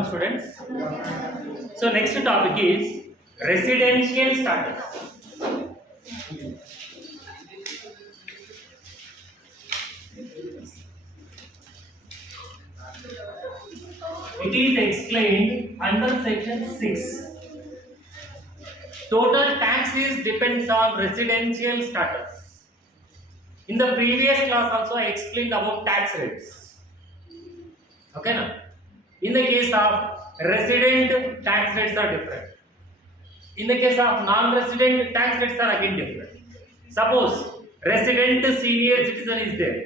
afternoon, students. So next topic is residential status. It is explained under section 6. Total taxes depends on residential status. In the previous class also I explained about tax rates. Okay now? In the case of resident, tax rates are different. In the case of non-resident, tax rates are again different. Suppose resident senior citizen is there,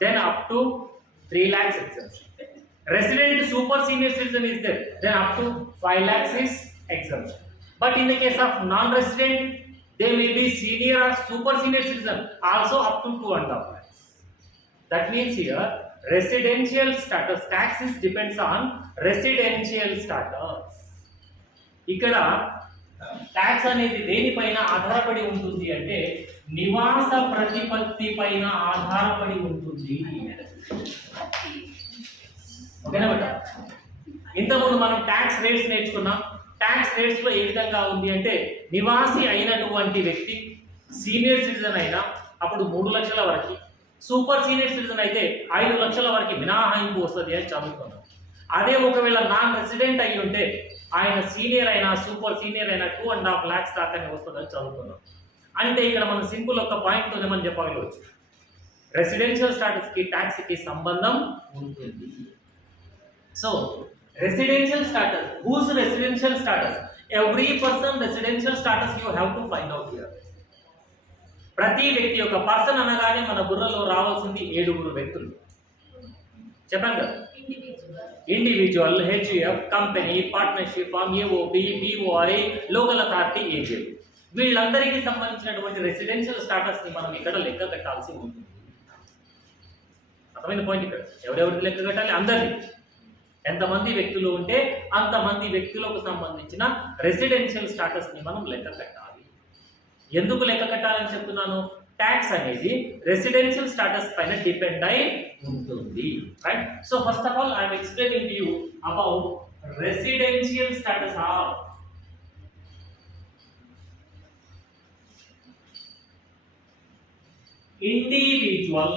then up to 3 lakhs exemption. Resident super senior citizen is there, then up to 5 lakhs is exemption. But in the case of non-resident, they may be senior or super senior citizen, also up to 2.5 lakhs. That means here residential status taxes depends on residential status. ఇక్కడ tax అనేది దేనిపైన ఆధారపడి ఉంటుంది అంటే నివాస ప్రతిపత్తి పైన ఆధారపడి ఉంటుంది. ఓకేనా బేట? ఇంతకుముందు మనం ట్యాక్స్ రేట్స్ నేర్చుకున్నాం. ట్యాక్స్ రేట్స్ లో ఏ విధంగా ఉంది అంటే నివాసి అయినటువంటి వ్యక్తి సీనియర్ సిటిజన్ అయినా అప్పుడు 3 లక్షల వరకు, సూపర్ సీనియర్ సిటిజన్ అయితే 5 లక్షల వరకు మినహాయింపు వస్తుంది అని చదువుకున్నాం. అదే ఒకవేళ నాన్ రెసిడెంట్ అయి ఉంటే ఆయన సీనియర్ అయినా సూపర్ సీనియర్ అయినా 2.5 lakhs దాకానే వస్తుందని చదువుకున్నాం. అంటే ఇక్కడ మనం సింపుల్ ఒక పాయింట్ తోనే మనం చెప్పగలవచ్చు, రెసిడెన్షియల్ స్టాటస్ కి ట్యాక్స్ కి సంబంధం ఉంటుంది. So residential status, whose residential status, every person residential status you have to find out here. ప్రతి వ్యక్తి యొక్క పర్సన్ అనగానే మన బుర్రలో రావాల్సింది 7 వ్యక్తులు. చెప్పాను కదా, individual, HUF, company, partnership, AOP, BOI, local authority, agent, వీళ్ళందరికీ సంబంధించినటువంటి రెసిడెన్షియల్ స్టాటస్ ని మనం ఇక్కడ లెక్క కట్టాల్సి ఉంటుంది. అర్థమైన పాయింట్ ఇక్కడ. ఎవరెవరికి లెక్క కట్టాలి? అందరికీ. ఎంతమంది వ్యక్తులు ఉంటే అంతమంది వ్యక్తులకు సంబంధించిన రెసిడెన్షియల్ స్టాటస్ ని మనం లెక్క కట్టాలి. ఎందుకు లెక్క కట్టాలని చెప్తున్నాను? ట్యాక్స్ అనేది రెసిడెన్షియల్ స్టాటస్ పైన డిపెండ్ అయి ఉంటుంది. Right? So first of all I'm explaining to you about residential status of individual.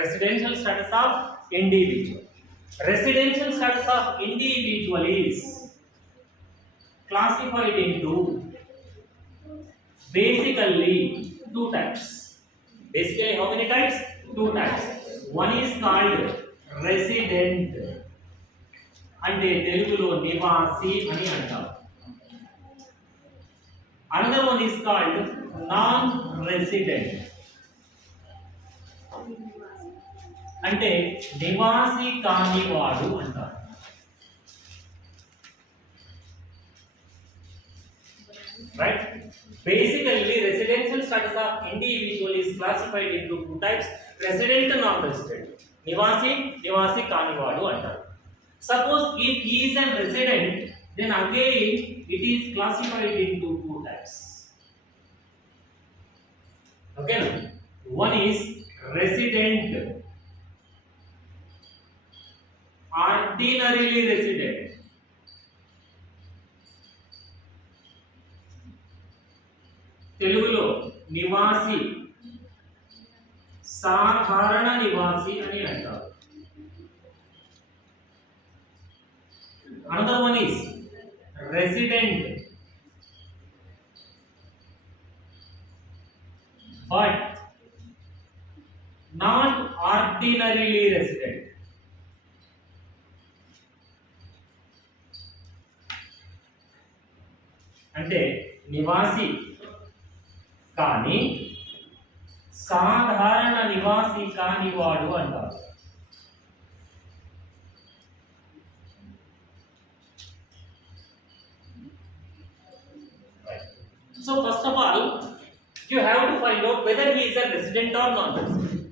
Residential status of individual. Residential status of individual is classified into basically 2 types. Basically how many types? 2 types. One is called resident, అంటే తెలుగులో నివాసి అని అంటారు. Another one is called non-resident, అంటే నివాసి కానివాడు అంటారు. Right? Basically, residential status of individual is classified into 2 types: resident and non-resident. నివాసి, నివాసి కానివాడు అంటారు. Suppose if he is a resident, then again it is classified into 2 types. Okay? One is resident, ordinarily resident. తెలుగులో నివాసి, సాధారణ నివాసి అని అంటారు. Another one is resident, but not ordinarily resident. అంటే నివాసి కానీ సాధారణ నివాసి కానివాడు అంటారు. So first of all, you have to find out whether he is a resident or non-resident.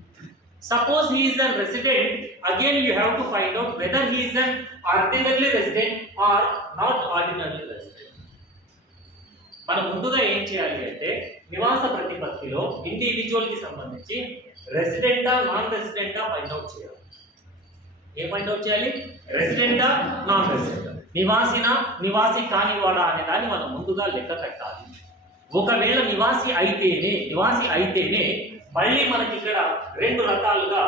Suppose he is a resident, again you have to find out whether he is an ordinarily resident or not ordinarily resident. మనం ముందుగా ఏం చేయాలి అంటే నివాస ప్రతిపత్తిలో individual కి సంబంధించి రెసిడెంటా non రెసిడెంటా find out చేయాలి. ఏం ఫైండ్ అవుట్ చేయాలి? రెసిడెంటా నాన్ రెసిడెంటా, నివాసి కానివాడా అనే దాన్ని మనం ముందుగా లెక్క కట్టాలి. ఒకవేళ నివాసి అయితేనే మళ్ళీ మనకి ఇక్కడ రెండు రకాలుగా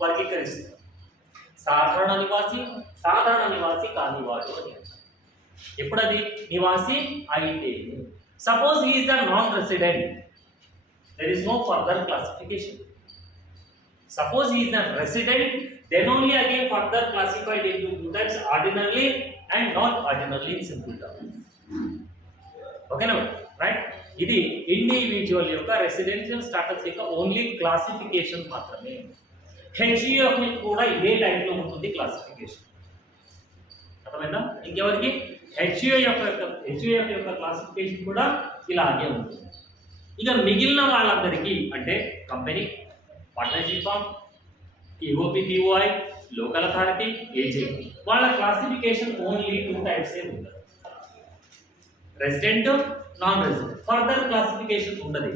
వర్గీకరిస్తారు. సాధారణ నివాసి కానివాడు అని. ఎప్పుడది? నివాసి అయితే. Suppose he is the non resident, there is no further classification. Suppose he is a resident, then only again further classified into two types, ordinarily and not ordinarily in simple terms. Okay na, right? ఇది individual యొక్క residential status యొక్క only classification మాత్రమే. HUF ని కూడా ఇదే టైంలో ఉంటుంది classification. అర్థమైందా? ఇంకెవరికి? హెచ్యుఎఫ్ యొక్క క్లాసిఫికేషన్ కూడా ఇలాగే ఉంటుంది. ఇక మిగిలిన వాళ్ళందరికీ అంటే company, partnership firm, EOP, POI, local authority, agent, వాళ్ళ క్లాసిఫికేషన్ ఓన్లీ టూ టైప్స్ ఏ ఉంటుంది, resident, non resident. Further classification ఉండదు.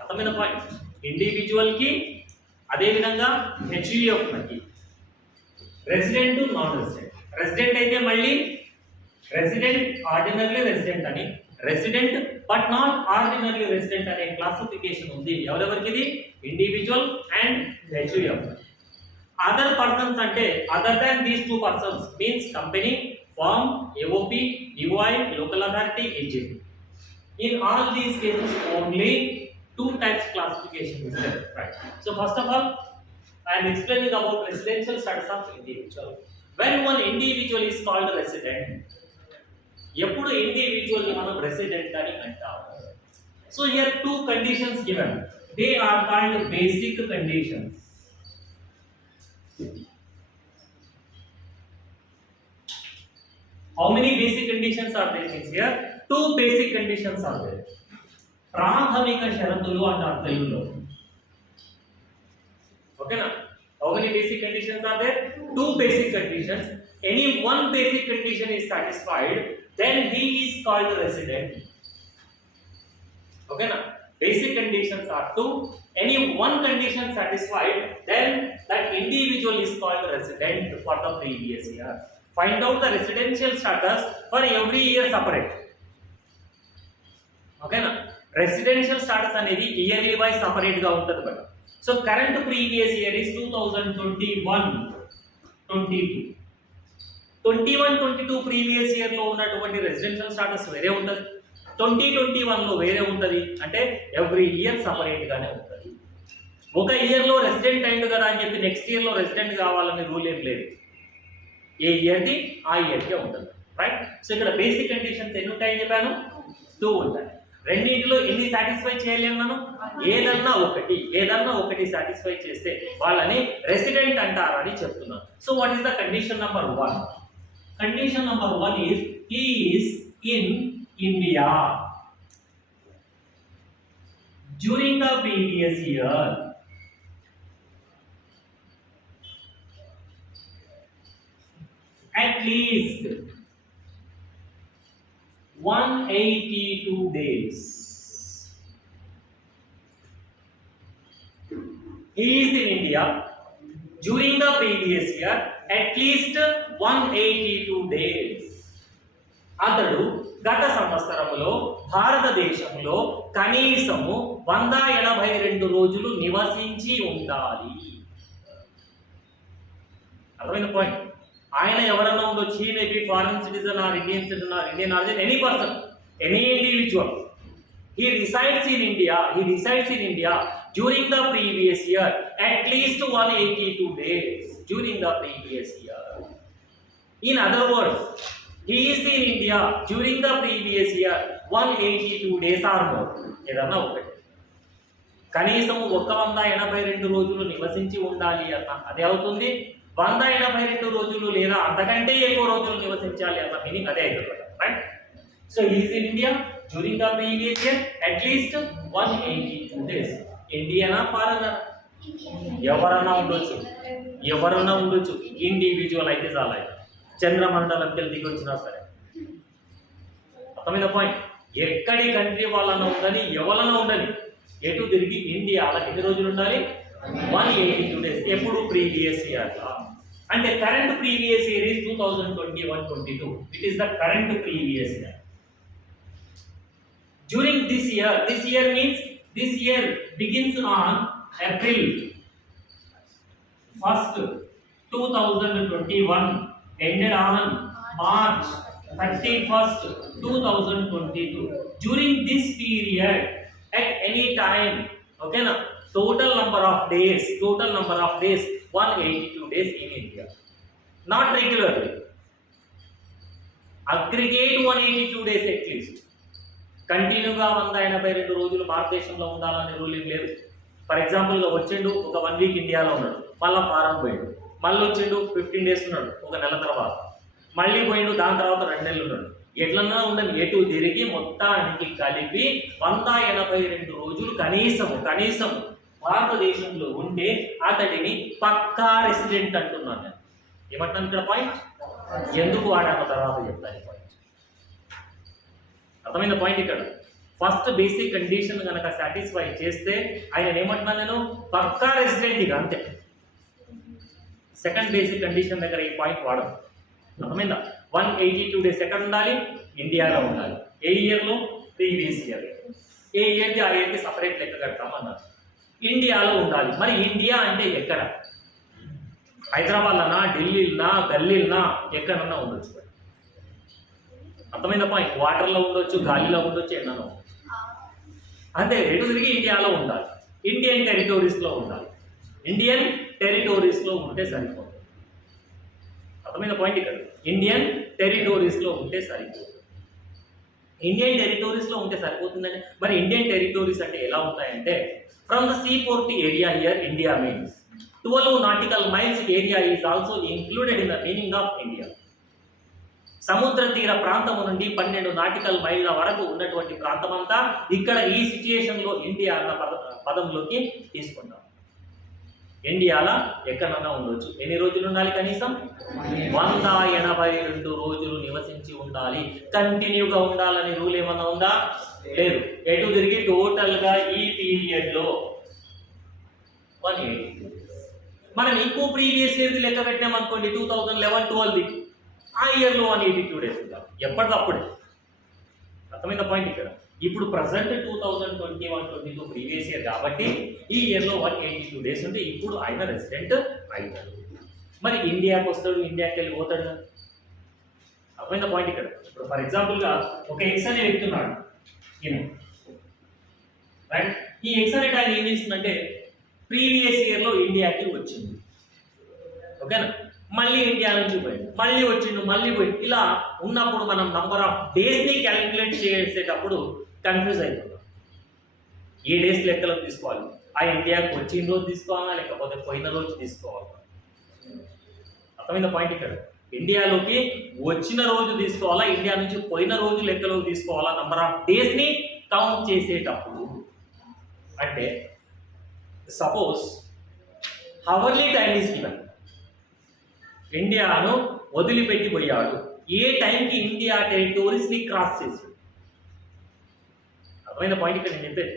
అర్థమైన పాయింట్. ఇండివిజువల్ కి అదేవిధంగా హెచ్యుఎఫ్ కి రెసిడెంట్, నాన్ రెసిడెంట్. రెసిడెంట్ అయితే మళ్ళీ రెసిడెంట్ ఆర్డినరీ రెసిడెంట్ అని, resident but not ordinary resident అనే క్లాసిఫికేషన్ ఉంది. ఎవరెవరికి? ఇది individual and HUF. Other persons అంటే other than these two persons means company, firm, AOP, BOI, local authority, agent. In all these cases only two types classification is there, right? So first of all, I am explaining about residential status of individual. When one individual is called resident, ఎప్పుడు individual ని మనం resident అని అంటాము. So here two conditions given. They are called basic conditions. How many basic conditions are there here? Two basic conditions are there. ప్రాథమిక షరతులు అంటారు తెలుగులో. ఓకేనా? How many basic conditions are there? Two basic conditions. Any one basic condition is satisfied, then he is called resident. Okay na? Basic conditions are two. Any one condition satisfied, then that individual is called resident for the previous year. Find out the residential status for every year separate. Okay na? Residential status అనేది yearly wise separate గా ఉంటుంది but. So current previous year is 2021-22 previous year లో ఉన్నటువంటి residential status వేరే ఉంటుంది, 2021 లో వేరే ఉంటుంది. అంటే ఎవ్రీ ఇయర్ సపరేట్ గానే ఉంటుంది. ఒక ఇయర్ లో రెసిడెంట్ అయింది కదా అని చెప్పి నెక్స్ట్ ఇయర్ లో రెసిడెంట్ కావాలని రూల్ ఏం లేదు. ఏ ఇయర్ది ఆ ఇయర్కే ఉంటుంది, రైట్? సో ఇక్కడ బేసిక్ కండిషన్స్ ఎన్ని ఉంటాయని చెప్పాను? 2 ఉంటాయి. రెండింటిలో ఎన్ని సాటిస్ఫై చేయలేము మనం? ఏదన్నా ఒకటి సాటిస్ఫై చేస్తే వాళ్ళని రెసిడెంట్ అంటారని చెప్తున్నాను. So what is the condition number 1? Condition number 1 is he is in India during the previous year at least 182 days. He is in India during the previous year at least 182 days. అతడు గత సంవత్సరంలో భారతదేశంలో కనీసము 182 రోజులు నివసించి ఉండాలి. అర్థమైన point. ఆయన ఎవరన్నా ఉండొచ్చు, he may be foreign citizen or Indian citizen or Indian origin, any person, any individual. He resides in India during the previous year at least 182 days during the previous year. In other words, he is in India during the previous year 182 days or more. ఏదన్నా ఒకటి కనీసం 182 రోజులు నివసించి ఉండాలి అన్న అదే అవుతుంది. 182 రోజులు లేదా అంతకంటే ఎక్కువ రోజులు నివసించాలి అన్న మీనింగ్ అదే అవుతుంది, right? So he is in India during the previous year at least 182 days. ఇండియనా ఫారెనర్ ఎవరన్నా ఉండొచ్చు, ఇండివిజువల్ అయితే చాలా. చంద్రమండలంకి దిగి వచ్చినా సరే. అర్థమైన పాయింట్. ఎక్కడి కంట్రీ వాళ్ళన ఉండని ఎవరన్నా ఉండని ఎటు తిరిగి ఇండియాలో ఎన్ని రోజులు ఉండాలి? 182 days. ఎప్పుడు? Previous year. అంటే current previous year is 2021-22. It is the current previous year. During this year means this year begins on April 1st, 2021, ended on March 31st, 2022. During this period, at any time, okay na, total number of days 182 days in India. Not regularly. Aggregate 182 days at least. కంటిన్యూగా 182 రోజులు భారతదేశంలో ఉండాలనే rule ఏం లేదు. For ఎగ్జాంపుల్గా వచ్చిండు ఒక 1 week ఇండియాలో ఉన్నాడు, మళ్ళీ ఫారెన్ పోయిండు, మళ్ళీ వచ్చిండు 15 days ఉన్నాడు ఒక నెల తర్వాత, మళ్ళీ పోయిండు దాని తర్వాత 2 నెలలు ఉన్నాడు. ఎట్లన్నా ఉండని ఎటు తిరిగి మొత్తానికి కలిపి 182 రోజులు కనీసం భారతదేశంలో ఉంటే అతడిని పక్కా రెసిడెంట్ అంటున్నాను నేను. ఏమంటున్నాను ఇక్కడ పాయింట్? ఎందుకు వాడానో తర్వాత చెప్తాను పాయింట్. అర్థమైన పాయింట్. ఇక్కడ ఫస్ట్ బేసిక్ కండిషన్ కనుక సాటిస్ఫై చేస్తే ఆయన ఏమంటున్నాను నేను? పక్కా రెసిడెంట్. ఇక అంతే. సెకండ్ బేసిక్ కండిషన్ దగ్గర ఈ పాయింట్ వాడడం. అర్థమైందా? 182 days ఎక్కడ ఉండాలి? ఇండియాలో ఉండాలి. ఏ ఇయర్లో? Previous year. ఏ ఇయర్కి ఆ ఇయర్కి సపరేట్ లెక్క కడతామన్నారు. ఇండియాలో ఉండాలి. మరి ఇండియా అంటే ఎక్కడ? హైదరాబాద్లోనా, ఢిల్లీనా, గల్లీనా, ఎక్కడన్నా ఉండొచ్చు. అర్థమైన పాయింట్. వాటర్లో ఉండొచ్చు, గాలిలో ఉండొచ్చు, ఎన్నో. అంటే ఎటు తిరిగి ఇండియాలో ఉండాలి. ఇండియన్ టెరిటోరీస్లో ఉండాలి. ఇండియన్ టెరిటోరీస్లో ఉంటే సరిపోతుంది. అర్థమైన పాయింట్ ఇక్కడ. ఇండియన్ టెరిటోరీస్లో ఉంటే సరిపోతుంది. ఇండియన్ టెరిటోరీస్లో ఉంటే సరిపోతుందండి. మరి ఇండియన్ టెరిటోరీస్ అంటే ఎలా ఉంటాయంటే, from the see port area here India means 12 nautical miles area is also included in the meaning of India. సముద్ర తీర ప్రాంతం నుండి 12 నాటికల్ మైళ్ళ వరకు ఉన్నటువంటి ప్రాంతం అంతా ఇక్కడ ఈ సిచ్యుయేషన్లో ఇండియా అన్న పదంలోకి తీసుకుంటాం. ఇండియాలో ఎక్కడన్నా ఉండొచ్చు. ఎన్ని రోజులు ఉండాలి? కనీసం 182 రోజులు నివసించి ఉండాలి. కంటిన్యూగా ఉండాలని రూల్ ఏమన్నా ఉందా? లేదు. ఎటు తిరిగి టోటల్గా ఈ పీరియడ్లో 182. మనం ఇంకో ప్రీవియస్ ఇయర్కి లెక్క పెట్టామనుకోండి, 2011-12 ఆ ఇయర్లో 182 days ఉండాలి. ఎప్పటికప్పుడే. అర్థమైన పాయింట్ ఇక్కడ. ఇప్పుడు ప్రజెంట్ 2021-22 ప్రీవియస్ ఇయర్ కాబట్టి ఈ ఇయర్లో 182 days ఉంటే ఇప్పుడు ఆయన రెసిడెంట్ అయినాడు. మరి ఇండియాకి వస్తాడు, ఇండియాకి వెళ్ళి పోతాడు. అర్థమైన పాయింట్ ఇక్కడ. ఇప్పుడు ఫర్ ఎగ్జాంపుల్గా ఒక ఎక్స్ అనే వెళ్తున్నాడు ఈయన, రైట్? ఈ ఎక్స్ అనేటి ఆయన ఏం చేస్తుందంటే ప్రీవియస్ ఇయర్లో ఇండియాకి వచ్చింది, ఓకేనా? మళ్ళీ ఇండియా నుంచి పోయింది, మళ్ళీ వచ్చిండు, మళ్ళీ పోయింది. ఇలా ఉన్నప్పుడు మనం నంబర్ ఆఫ్ డేస్ని క్యాలిక్యులేట్ చేసేటప్పుడు కన్ఫ్యూజ్ అయిపోతాం. ఏ డేస్ లెక్కలోకి తీసుకోవాలి? ఆ ఇండియాకి వచ్చిన రోజు తీసుకోవాలా లేకపోతే పోయిన రోజు తీసుకోవాలా? అర్థమైన పాయింట్ ఇక్కడ. ఇండియాలోకి వచ్చిన రోజు తీసుకోవాలా, ఇండియా నుంచి పోయిన రోజు లెక్కలోకి తీసుకోవాలా? నంబర్ ఆఫ్ డేస్ని కౌంట్ చేసేటప్పుడు. అంటే suppose hourly time is given. ఇండియాను వదిలిపెట్టి పోయాడు. ఏ టైంకి ఇండియా టెరిటోరీస్ని క్రాస్ చేశాడు? అర్థమైన పాయింట్ ఇక్కడ నేను చెప్పేది.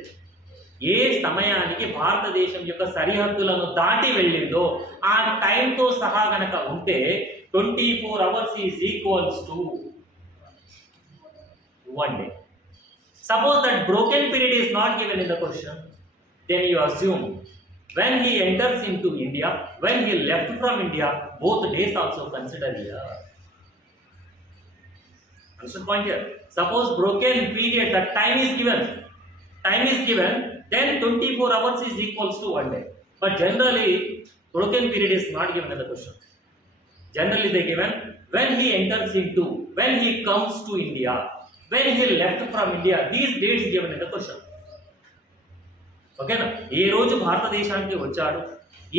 ఏ సమయానికి భారతదేశం యొక్క సరిహద్దులను దాటి వెళ్ళిందో ఆ టైంతో సహా గనక ఉంటే 24 hours is equals to 1 day. Suppose that broken period is not given in the question, then you assume when he enters into India, when he left from India, both days also consider here. Understand point here? Suppose broken period, the time is given, then 24 hours is equals to 1 day. But generally, broken period is not given in the question. Generally they given when he enters into, when he comes to India, when he left from India, these dates given in the question. ఓకేనా? ఏ రోజు భారతదేశానికి వచ్చాడు,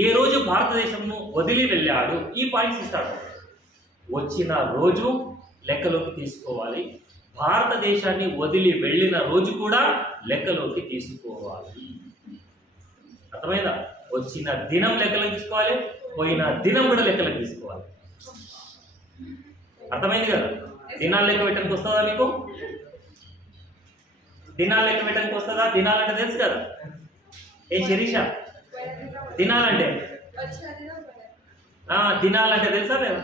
ఏ రోజు భారతదేశంను వదిలి వెళ్ళాడు, ఈ points ఇస్తాడు. వచ్చిన రోజు లెక్కలోకి తీసుకోవాలి, భారతదేశాన్ని వదిలి వెళ్ళిన రోజు కూడా లెక్కలోకి తీసుకోవాలి. అర్థమైందా? వచ్చిన దినం లెక్కలోకి తీసుకోవాలి, పోయిన దినం కూడా లెక్కలోకి తీసుకోవాలి. అర్థమైంది కదా? దినాలు లెక్క పెట్టడానికి వస్తుందా మీకు? దినాలు లెక్క పెట్టడానికి వస్తుందా? దినాలు అంటే తెలుసు కదా ఏ శిరీష? దినాలంటే దినాలంటే తెలుసా లేదా?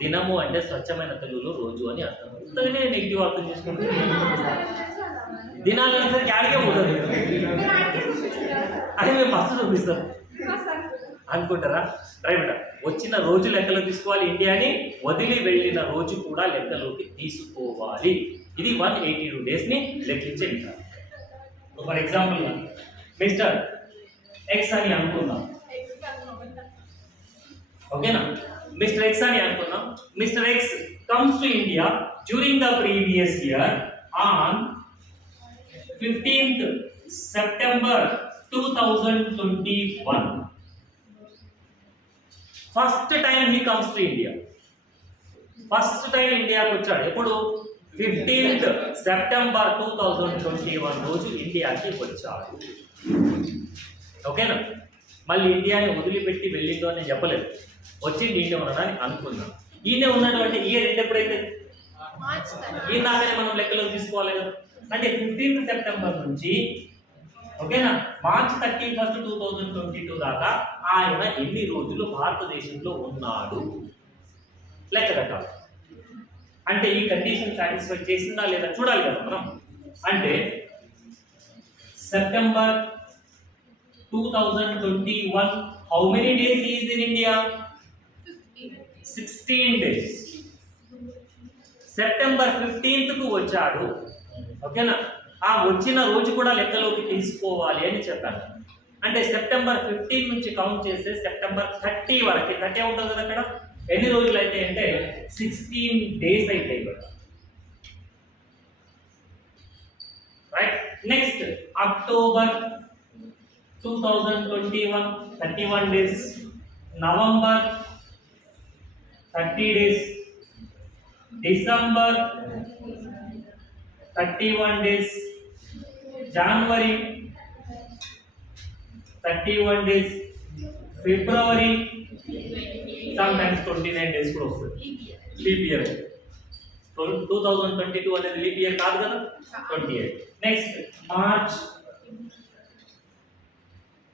దినము అంటే స్వచ్ఛమైన తెలుగులో రోజు అని అర్థం. అంతగానే నెగిటివ్ అర్థం చేసుకుంటారు. దినాలు అనేసరికి ఆడికే పోతుంది అని మేము ఫస్ట్ చూపిస్తాం అనుకుంటారా? రైట్. వచ్చిన రోజు లెక్కలో తీసుకోవాలి, ఇండియాని వదిలి వెళ్ళిన రోజు కూడా లెక్కలోకి తీసుకోవాలి. ఇది 182 days ని లెక్కించే విధానం. ఫర్ ఎగ్జాంపుల్ మిస్టర్ ఎక్స్ అని అనుకుందాం, ఓకేనా? మిస్టర్ ఎక్స్ అని అనుకుందాం. Mister X comes to India during the previous year on 15th September 2021. First time he comes to India. First time ఇండియాకి వచ్చాడు ఎప్పుడు? 15th September 2021 రోజు ఇండియాకి వచ్చాడు. ఓకేనా? మళ్ళీ ఇండియాని వదిలిపెట్టి వెళ్ళిందో అని చెప్పలేదు, వచ్చింది ఇండియా ఉండడానికి అనుకున్నాం. ఈయన ఉన్నటువంటి ఇయర్ ఎప్పుడైతే ఈ నాకనే మనం లెక్కలో తీసుకోవాలి కదా. అంటే 15th September నుంచి ఓకేనా March 31st 2022 దాకా ఆయన ఎన్ని రోజులు భారతదేశంలో ఉన్నాడు లెక్క కట్టాలి. అంటే ఈ కండిషన్ సాటిస్ఫై చేసిందా లేదా చూడాలి కదా మనం. అంటే September 2021 how many days he is in India? 16 days. September 15th కు వచ్చాడు, ఓకేనా? ఆ వచ్చిన రోజు కూడా లెక్కలోకి తీసుకోవాలి అని చెప్పాను. అంటే September 15 నుంచి కౌంట్ చేస్తే September 30 వరకు, 30 ఉంటుంది కదా అక్కడ. ఎన్ని రోజులు అయితే అంటే 16 days అయితే right. Next October 2021 31 days, November 30 days, December 31 days, January 31 days, February sometimes 29 days కూడా వస్తుంది. లీప్ ఇయర్ 2022 అనేది లీప్ ఇయర్ కాదు కదా, 28. Next March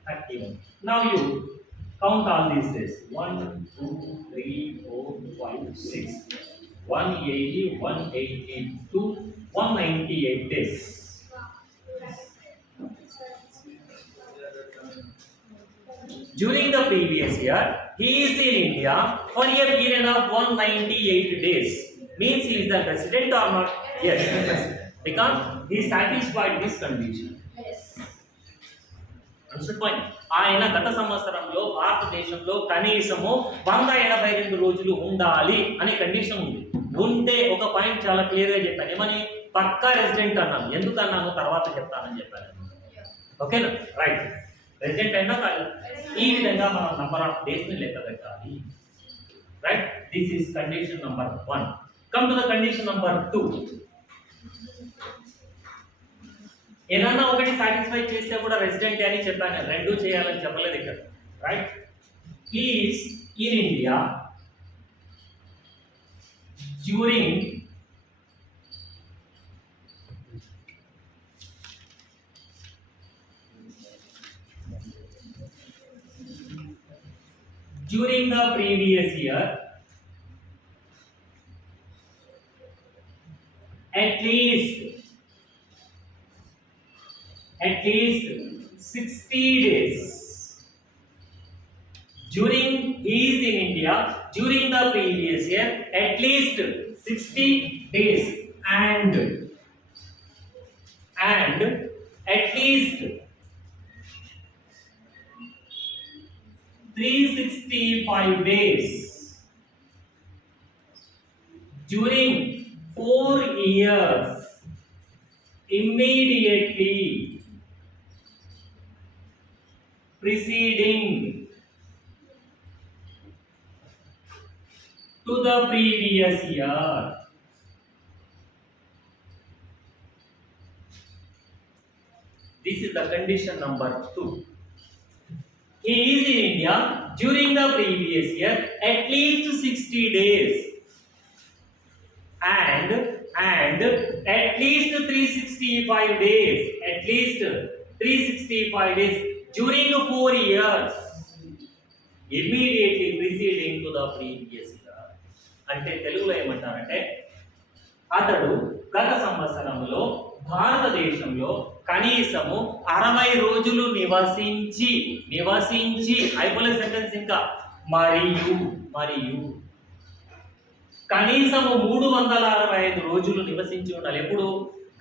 31. Now you count all these days. 1 2 3 4 5 6 180 182 198 days. During the previous year, he is in India for a period of 198 days. Means he is the president or not? Yes, the president. Because he satisfied this condition. Yes. Understood point? ఆయన గత సంవత్సరంలో భారతదేశంలో కనీసము 182 రోజులు ఉండాలి అనే condition ఉంది. ఉంటే ఒక పాయింట్ చాలా క్లియర్ గా చెప్పాను, ఏమని? పక్కా రెసిడెంట్ అన్నాను. ఎందుకు అన్నాను తర్వాత చెప్తానని చెప్పాను. ఓకేనా? రైట్. రెసిడెంట్ అయినా కాదు. ఈ విధంగా మనం నంబర్ ఆఫ్ డేస్ ని లెక్క పెట్టాలి. Right. This is condition number 1. Come to the condition number 2. ఏదన్నా ఒకటి సాటిస్ఫై చేస్తే కూడా రెసిడెంట్ అని చెప్పాను, రెండు చేయాలని చెప్పలేదు ఇక్కడ. Right. Is in India during the previous year at least 60 days. During he is in India during the previous year at least 60 days and at least 365 days during 4 years immediately preceding to the previous year. This is the condition number 2. He is in India during the previous year at least 60 days and and at least 365 days, at least 365 days during 4 years immediately preceding to the previous year. అంటే తెలుగులో ఏమంటారంటే అతడు గత సంవత్సరంలో భారతదేశంలో కనీసము 60 రోజులు నివసించి అయిపోలే సెంటెన్స్ ఇంకా మరియు కనీసము 365 రోజులు నివసించి ఉండాలి. ఎప్పుడు?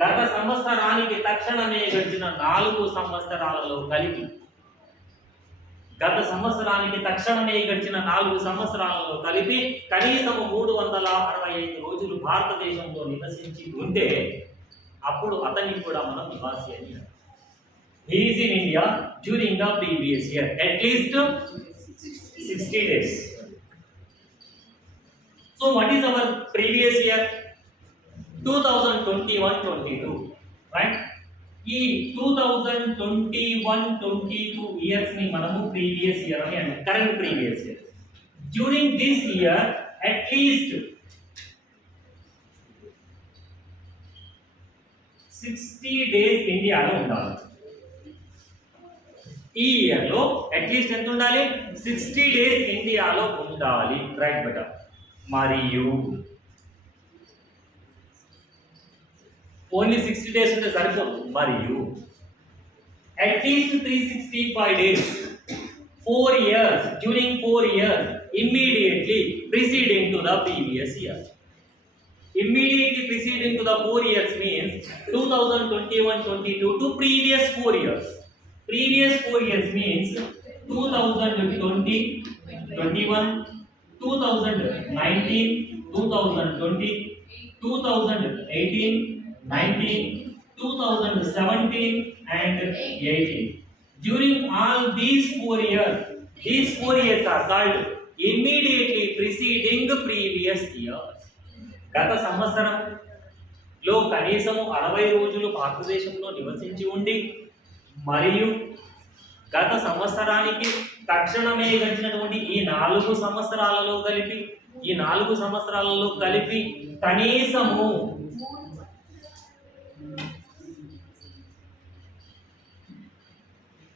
గత సంవత్సరానికి తక్షణమే గడిచిన 4 సంవత్సరాలలో కలిపి, గత సంవత్సరానికి తక్షణమే గడిచిన 4 సంవత్సరాలలో కలిపి కనీసము 365 రోజులు భారతదేశంలో నివసించి ఉంటే అప్పుడు అతనికి కూడా మనం నివాసి అని అంటాం. He is in India during the previous year at least 60 days. So what is our previous year? 2021-22, right? ఈ 2021-22 ఇయర్స్ ని మనము ప్రీవియస్ ఇయర్ అని అంటాం, current previous year. During this year at least 60 days ఇండియాలో ఉండాలి. ఈ ఇయర్ లో అట్లీస్ట్ ఎంత ఉండాలి? 60 డేస్ ఇండియాలో ఉండాలి. Right beta. మరియు ఓన్లీ 60 డేస్ ఉంటే సరిపోదు. మరియు at least 365 days 4 years, during 4 years immediately preceding to the previous year. Immediately preceding to the 4 years means 2021-22 to previous 4 years. Previous 4 years means 2020, 21, 2019, 2020, 2018, 19, 2017 and 18. During all these 4 years are called immediately preceding the previous years. గత సంవత్సరంలో కనీసము 60 రోజులు భారతదేశంలో నివసించి ఉండి మరియు గత సంవత్సరానికి తక్షణమే గడిచినటువంటి ఈ 4 సంవత్సరాలలో కలిపి కనీసము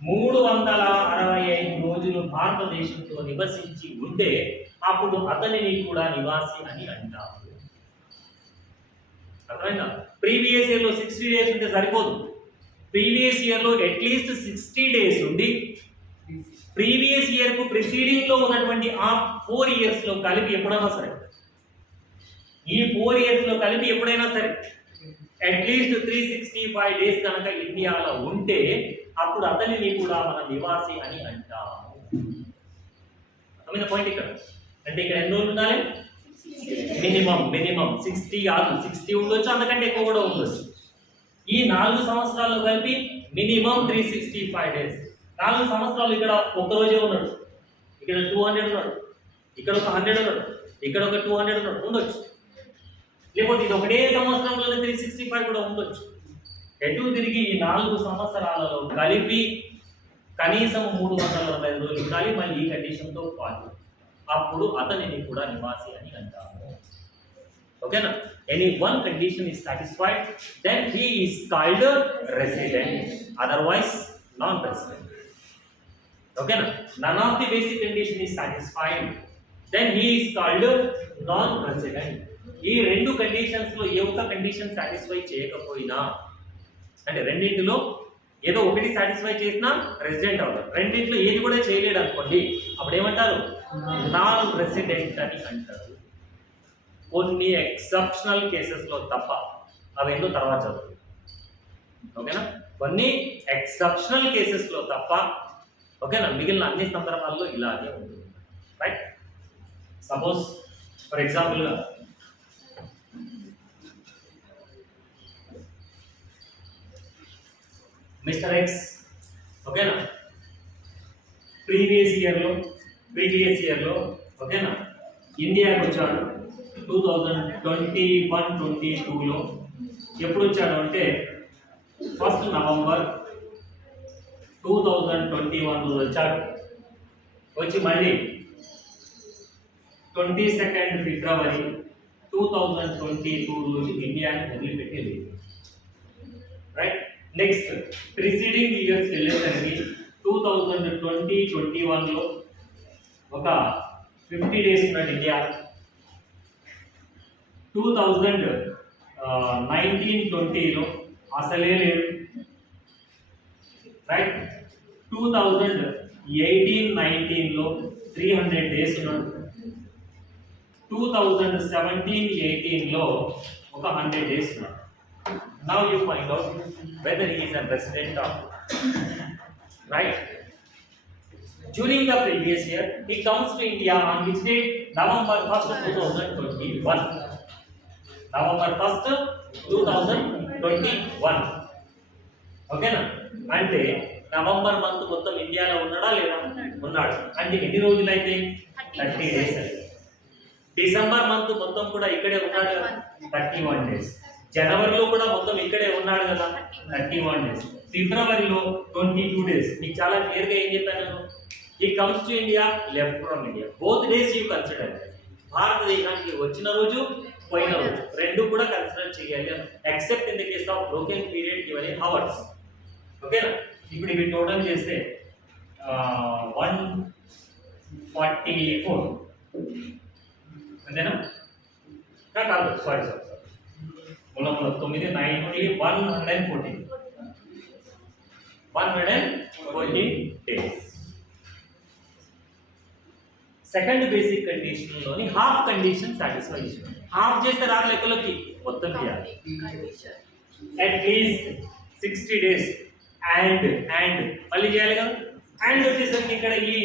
365 రోజులు భారతదేశంలో నివసించి ఉంటే అప్పుడు అతనిని కూడా నివాసి అని అంటారు. అర్థమైందా? ప్రీవియస్ ఇయర్ లో 60 డేస్ ఉంటే సరిపోదు. ప్రీవియస్ ఇయర్ లో అట్లీస్ట్ 60 డేస్ ఉండి ప్రీవియస్ ఇయర్ కు ప్రిసీడింగ్ లో ఉన్నటువంటి ఆ 4 ఇయర్స్ లో కలిపి ఎప్పుడైనా సరే, ఈ 4 ఇయర్స్ లో కలిపి ఎప్పుడైనా సరే అట్లీస్ట్ 365 డేస్ కనుక ఇండియాలో ఉంటే అప్పుడు అతనిని కూడా మన నివాసి అని అంటాము. అర్థమైన పాయింట్ ఇక్కడ. అంటే ఇక్కడ ఎన్ని రోజులు ఉండాలి? మినిమం 60 కాదు, 60 ఉండొచ్చు, అంతకంటే ఎక్కువ కూడా ఉండొచ్చు. ఈ 4 సంవత్సరాలు కలిపి మినిమం 365 డేస్. 4 సంవత్సరాలు ఇక్కడ ఒక రోజే ఉన్నాడు, ఇక్కడ 200 ఉన్నాడు, ఇక్కడ ఒక 100 ఉన్నాడు, ఇక్కడ ఒక 200 ఉన్నాడు, ఉండొచ్చు. లేకపోతే ఇది ఒకటే సంవత్సరంలోనే 365 కూడా ఉండొచ్చు. ఎటు తిరిగి ఈ 4 సంవత్సరాలలో కలిపి కనీసం 365 రోజులు ఉండాలి, మళ్ళీ ఈ కండిషన్తో పాటు. అప్పుడు అతనిని కూడా నివాసి అని అంటాము. ఓకేనా? Any one condition is satisfied, then he is called resident, otherwise non-resident. ఓకేనా? None of the basic condition is satisfied, then he is called non-resident. ఈ 2 కండిషన్స్ లో ఏ ఒక్క కండిషన్ సాటిస్ఫై చేయకపోయినా, అంటే రెండింటిలో ఏదో ఒకటి సాటిస్ఫై చేసినా రెసిడెంట్ అవుతారు, రెండింటిలో ఏది కూడా చేయలేడు అనుకోండి, అప్పుడు ఏమంటారు? నాన్ రెసిడెంట్ అని అంటారు. కొన్ని ఎక్సెప్షనల్ కేసెస్ లో తప్ప, అవేందో తర్వాత చదువుతుంది. ఓకేనా? కొన్ని ఎక్సెప్షనల్ కేసెస్ లో తప్ప, ఓకేనా, మిగిలిన అన్ని సందర్భాల్లో ఇలాగే ఉంటుంది. రైట్? సపోజ్ ఫర్ ఎగ్జాంపుల్ గా మిస్టర్ ఎక్స్, ఓకేనా, ప్రీవియస్ ఇయర్ లో ఓకేనా ఇండియాకి వచ్చాడు 2021-22లో. ఎప్పుడు వచ్చాడు అంటే 1 నవంబర్ 2021 వచ్చాడు. వచ్చి మళ్ళీ 22 ఫిబ్రవరి 2022 రోజు ఇండియాని వదిలిపెట్టేది. రైట్. నెక్స్ట్ ప్రిసీడింగ్ ఇయర్స్ వెళ్ళేసరికి 2020-21 లో ఒక 50 డేస్ ఉన్నాడు ఇండియా. 2019-20 లో అసలే లేదు. రైట్. 2018-19 లో 300 డేస్ ఉన్నాడు. 2017-18 లో ఒక 100 డేస్ ఉన్నాడు. Now you find out whether he is a resident or not. Right? During the previous year, he comes to India on which date? November 1st, 2021. November 1st, 2021. ఓకేనా? అంటే నవంబర్ మంత్ మొత్తం ఇండియాలో ఉన్నాడా లేదా? ఉన్నాడు. అంటే ఎన్ని రోజులు అయితే 30 డేస్ అయితే. డిసెంబర్ మంత్ మొత్తం కూడా ఇక్కడే ఉన్నాడు కదా, 31 డేస్. జనవరిలో కూడా మొత్తం ఇక్కడే ఉన్నాడు కదా, 31 డేస్. ఫిబ్రవరిలో 22 డేస్. మీకు చాలా క్లియర్గా ఏం చెప్పాను? He comes to India, left from India. Both days you consider. భారతదేశానికి వచ్చిన రోజు, పోయిన రోజు రెండు కూడా కన్సిడర్ చేయాలి. Except in the case of broken period given in hours. ఓకేనా? ఇప్పుడు ఇవి టోటల్ చేస్తే 144 అంతేనా? కాదు, sorry 9 90 140 days. Second basic condition లోని హాఫ్ కండిషన్ సాటిస్ఫై చేయాలి. హాఫ్ చేస్తే రాదు లెక్కలోకి, మొత్తం చేయాలి. అట్లీస్ట్ 60 డేస్ అండ్ మళ్ళీ చేయాలి కదా. అండ్ వచ్చేసరికి ఇక్కడ ఈ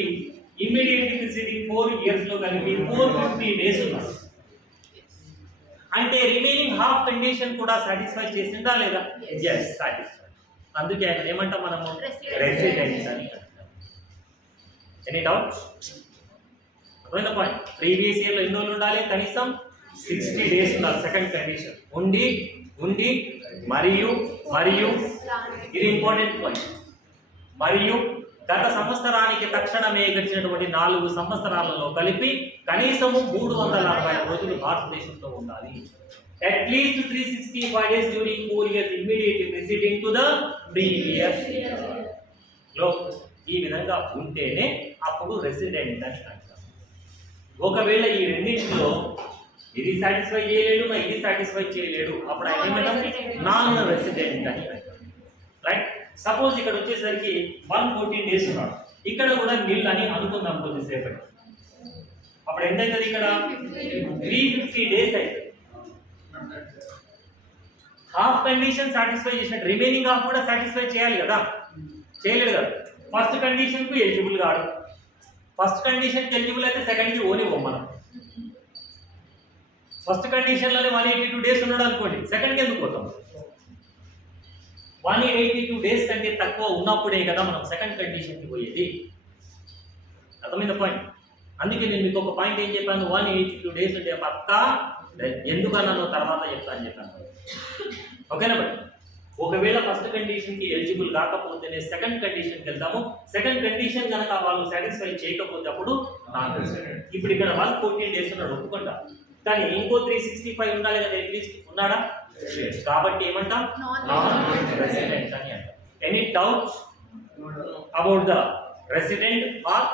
ఇమ్మీడియట్లీ ప్రిసీడింగ్ 4 ఇయర్స్ లో కలిపి 450 డేస్ ఉన్నారు. అంటే రిమైనింగ్ హాఫ్ కండిషన్ కూడా సాటిస్ఫై చేసిందా లేదా? yes satisfy. అందుకే ఆయన ఏమంటాం మనము? రెసిడెంట్ అని అంటాం. Any doubts? అర్థమైందా పాయింట్? ప్రీవియస్ ఇయర్ లో ఎన్ని రోజులు ఉండాలి? కనీసం 60 డేస్ ఉండాలి. సెకండ్ కండిషన్ ఉండి మరియు ఇది ఇంపార్టెంట్ పాయింట్. మరియు గత సంవత్సరానికి తక్షణమే గడిచినటువంటి 4 సంవత్సరాలలో కలిపి కనీసము 340 రోజులు భారతదేశంలో ఉండాలి. At least 365 days during 4 years immediately preceding to the previous లో. ఈ విధంగా ఉంటేనే అప్పుడు రెసిడెంట్ అని అంటారు. ఒకవేళ ఈ రెండింటిలో ఇది సాటిస్ఫై చేయలేడు, ఇది సాటిస్ఫై చేయలేడు, అప్పుడు ఆయన ఏమంటారు? నాన్ రెసిడెంట్ అని అంటారు. రైట్. సపోజ్ ఇక్కడ వచ్చేసరికి 114 డేస్ ఉన్నాడు, ఇక్కడ కూడా నిల్ అని అనుకుందాం కొద్దిసేపటి. అప్పుడు ఎంత అవుతుంది? ఇక్కడ 350 డేస్ అవుతుంది. హాఫ్ కండిషన్ సాటిస్ఫై చేసినట్టు రిమైనింగ్ హాఫ్ కూడా సాటిస్ఫై చేయాలి కదా, చేయలేడు కదా. ఫస్ట్ కండిషన్ కు ఎలిజిబుల్ కాడు. ఫస్ట్ కండిషన్ కి ఎలిజిబుల్ అయితే సెకండ్ కి ఓని మనం. ఫస్ట్ కండిషన్ లోనే 182 డేస్ ఉన్నాడు అనుకోండి, సెకండ్ కి ఎందుకు పోతాం? 182 డేస్ కంటే తక్కువ ఉన్నప్పుడే కదా మనం సెకండ్ కండిషన్ కి పోయేది. అర్థమైంది పాయింట్? అందుకే నేను మీకు ఒక పాయింట్ ఏం చెప్పాను? 182 డేస్ ఉంటే పక్కా ఎందుకన్నాను తర్వాత చెప్తాను చెప్పాను. ఓకేనా? బట్ ఒకవేళ ఫస్ట్ కండిషన్ కి ఎలిజిబుల్ కాకపోతేనే సెకండ్ కండిషన్కి వెళ్తాము. సెకండ్ కండిషన్ కనుక వాళ్ళు సాటిస్ఫై చేయకపోతే అప్పుడు నాన్ రెసిడెంట్. ఇప్పుడు ఇక్కడ 114 డేస్ ఉన్నాడు, ఒప్పుకుంటా. కానీ ఇంకో 365 ఉండాలి కదా, అట్లీస్ట్ ఉన్నాడా? కాబట్టి ఏమంటాం? నాన్ రెసిడెంట్ అని అంటాం. Any doubts about the resident or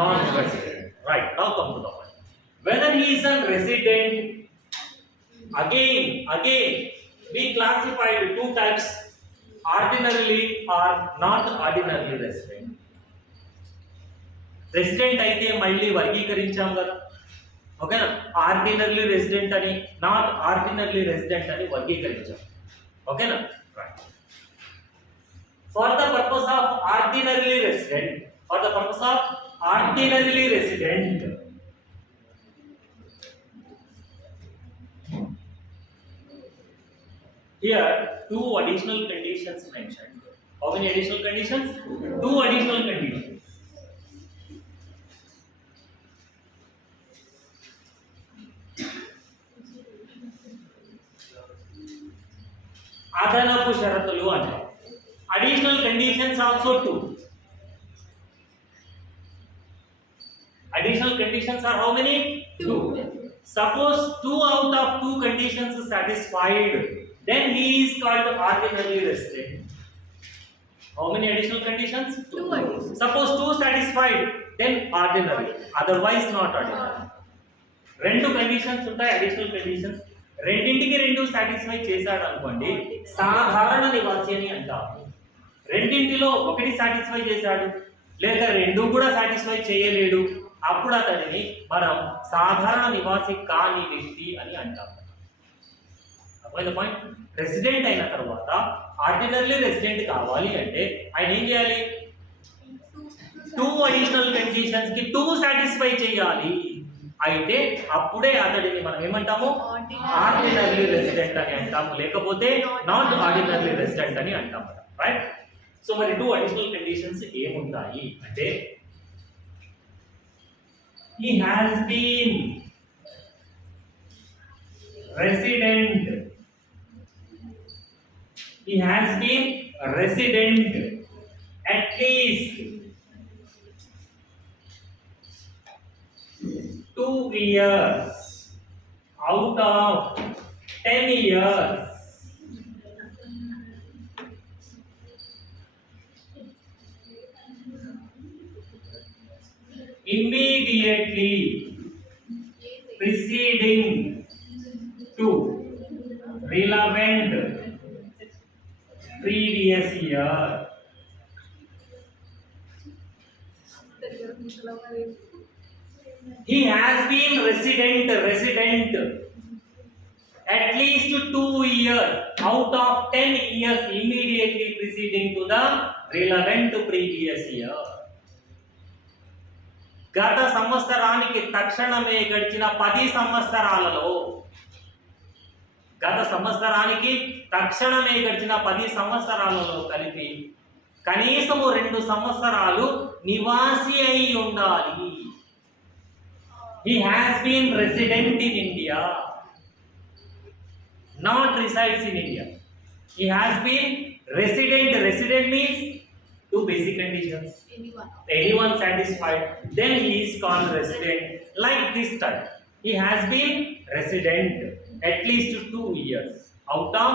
non resident? Right. Now come to the point. Whether he is a resident, again we classified 2 types, ordinarily or not ordinarily resident. Resident అయితే మళ్ళీ వర్గీకరించాం కదా, ఓకేనా? Ordinary resident అని, not ordinary resident అని వర్గీకరించాం. ఓకేనా? Right. For the purpose of ordinary resident, here 2 additional conditions mentioned. How many additional conditions? 2 additional conditions. అదనపు షరతులు అంటారు. Additional conditions also 2. Additional conditions are how many? 2. Suppose 2 out of 2 conditions is satisfied, then he is called ordinarily resident. How many additional conditions? 2 additional. Suppose 2 satisfied, then ordinary, otherwise not ordinary. రెండు conditions ఉంటాయి, additional conditions. రెండింటికి రెండు satisfy చేశాడు అనుకోండి, సాధారణ నివాసి అని అంటాము. రెండింటిలో ఒకటి సాటిస్ఫై చేశాడు లేదా రెండు కూడా సాటిస్ఫై చేయలేడు, అప్పుడు అతడిని మనం సాధారణ నివాసి కాని వ్యక్తి అని అంటాము. అర్థమైందా పాయింట్? రెసిడెంట్ అయిన తర్వాత ఆర్డినరీ రెసిడెంట్ కావాలి అంటే ఆయన ఏం చేయాలి? 2 అడిషనల్ కండిషన్స్ కి 2 సాటిస్ఫై చేయాలి. అయితే అప్పుడే అతడిని మనం ఏమంటాము? ఆర్డినరీ రెసిడెంట్ అని అంటాము, లేకపోతే నాట్ ఆర్డినరీ రెసిడెంట్ అని అంటాము. రైట్? సో మరి 2 అడిషనల్ కండిషన్స్ ఏముంటాయి అంటే, he has been resident, he has been resident at least 2 years out of 10 years. Immediately preceding to relevant previous year. He has been resident at least 2 years out of 10 years immediately preceding to the relevant previous year. గత సంవత్సరానికి తక్షణమే గడిచిన 10 సంవత్సరాలలో, గత సంవత్సరానికి తక్షణమే గడిచిన 10 సంవత్సరాలలో కలిపి కనీసము 2 సంవత్సరాలు నివాసి అయి ఉండాలి. He has been resident in India, not resides in India. He has been resident. Resident means 2 basic conditions. Anyone satisfied, then he is called resident. Like this type, he has been resident at least 2 years out of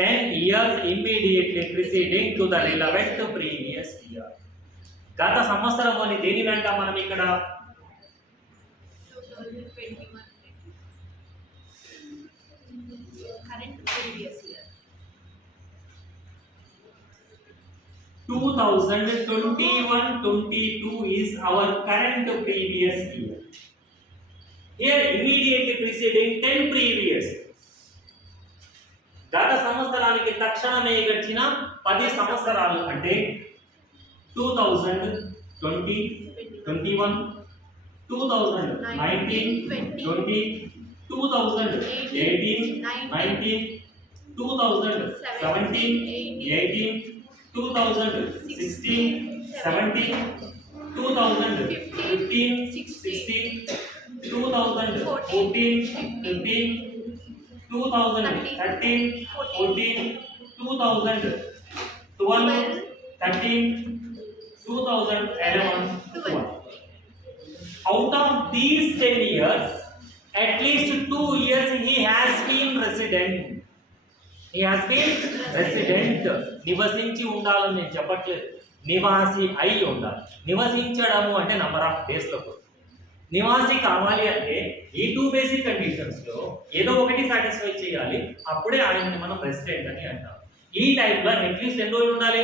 10 years immediately preceding to the relevant previous year. గత సంవత్సరం అని దేనిని అంటాం మనం ఇక్కడ? 2021-22 is our current previous year. Here immediately preceding 10 previous. గత సంవత్సరానికి తక్షణమే గడిచిన 10 సంవత్సరాలు అంటే 2020, 21, 2019, 20, 2018, 19, 2017, 18, 2016, 17, 2015, 16, 2014, 15, 2013, 14, 2012, 13, 2011, 12. Out of these 10 years, at least 2 years he has been resident. He has been resident. నివసించి ఉండాలని నేను చెప్పట్లేదు, నివాసి అయి ఉండాలి. నివసించడము అంటే నంబర్ ఆఫ్ డేస్లకు. నివాసి కావాలి అంటే ఈ 2 బేసిక్ కండిషన్స్లో ఏదో ఒకటి సాటిస్ఫై చేయాలి, అప్పుడే ఆయన్ని మనం రెసిడెంట్ అని అంటాం. ఈ టైప్లో అట్లీస్ట్ ఎన్ని రోజులు ఉండాలి?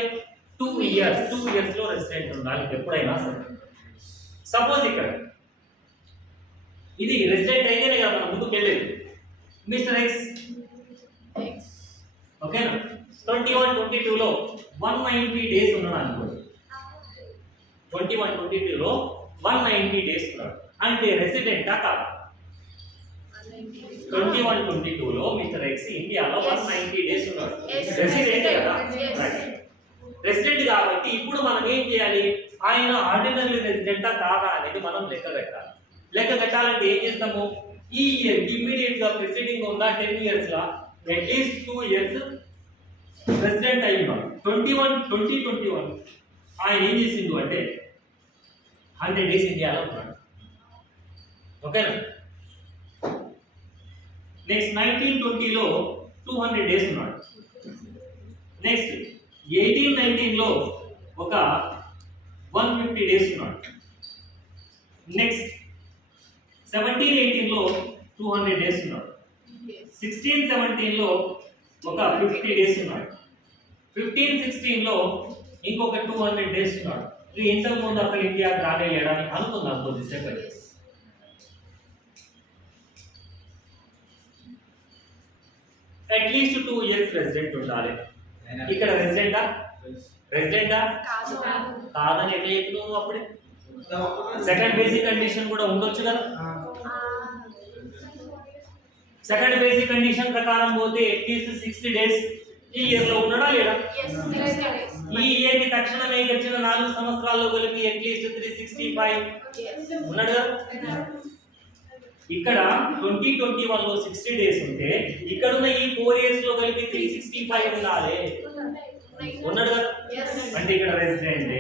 2 years. 2 yearsలో రెసిడెంట్ ఉండాలి ఎప్పుడైనా సరే. సపోజ్ ఇక్కడ ఇది రెసిడెంట్ అయితేనే కదా మనం ముందుకు వెళ్ళేది. మిస్టర్ ఎక్స్ ఓకేనా, 21-22లో 190 డేస్ ఉన్నాడు అనుకోండి. 21-22లో 190 డేస్ ఉన్నాడు అంటే రెసిడెంటా కాదు? 21-22లో మిస్టర్ ఎక్స్ ఇండియాలో 190 డేస్ ఉన్నాడు, రెసిడెంట్ కదా. రెసిడెంట్ కాబట్టి ఇప్పుడు మనం ఏం చేయాలి? ఆయన ఆర్డినరీ రెసిడెంటా కాదా అనేది మనం లెక్క కట్టాలి. లెక్క కట్టాలంటే ఏం చేస్తాము? ఈ ఇయర్ ఇమ్మీడియట్ గా ప్రిసీడింగ్ ఉన్న 10 years లా అట్లీస్ట్ 2 years రెసిడెంట్ అయి ఉన్నాడు. 2021 ఆయన ఏం చేసిండు అంటే 100 days ఇండియాలో ఉన్నాడు. ఓకేనా? నెక్స్ట్ 1920 లో 200 డేస్ ఉన్నాడు. నెక్స్ట్ 1819 లో ఒక 150 డేస్ ఉన్నాడు. నెక్స్ట్ 1718 లో 200 డేస్ ఉన్నాడు. 1617 లో ఒక 50 డేస్ ఉన్నాడు. 1516 లో ఇంకొక 200 డేస్ ఉన్నాడు. ఇది ఇంతకు ముందు అసలు ఇండియా రానే లేడని అనుకుందాం కొద్దిసేపు. అట్లీస్ట్ 2 ఇయర్స్ రెసిడెంట్ ఉండాలి. ఇక్కడ రెసిడెంటా కాదని ఎట్లా చెప్పినావు అప్పుడే? సెకండ్ బేసిక్ కండిషన్ కూడా ఉండొచ్చు కదా. సెకండ్ బేసిక్ కండిషన్ ప్రకారం పోతే అట్లీస్ట్ 60 డేస్ ఈ ఇయర్ లో ఉన్నాడా లేదా? ఈ ఇయర్ కి తక్షణమే గడిచిన 4 సంవత్సరాల్లో కలిపి అట్లీస్ట్ 365 ఉన్నాడు కదా. ఇక్కడ 2021 లో 60 డేస్ ఉంటే ఇక్కడ ఉన్న ఈ 4 ఇయర్స్ లో కలిపి 365 ఉండాలి. ఉన్నాడు కదా. అంటే ఇక్కడ రెసిడెంట్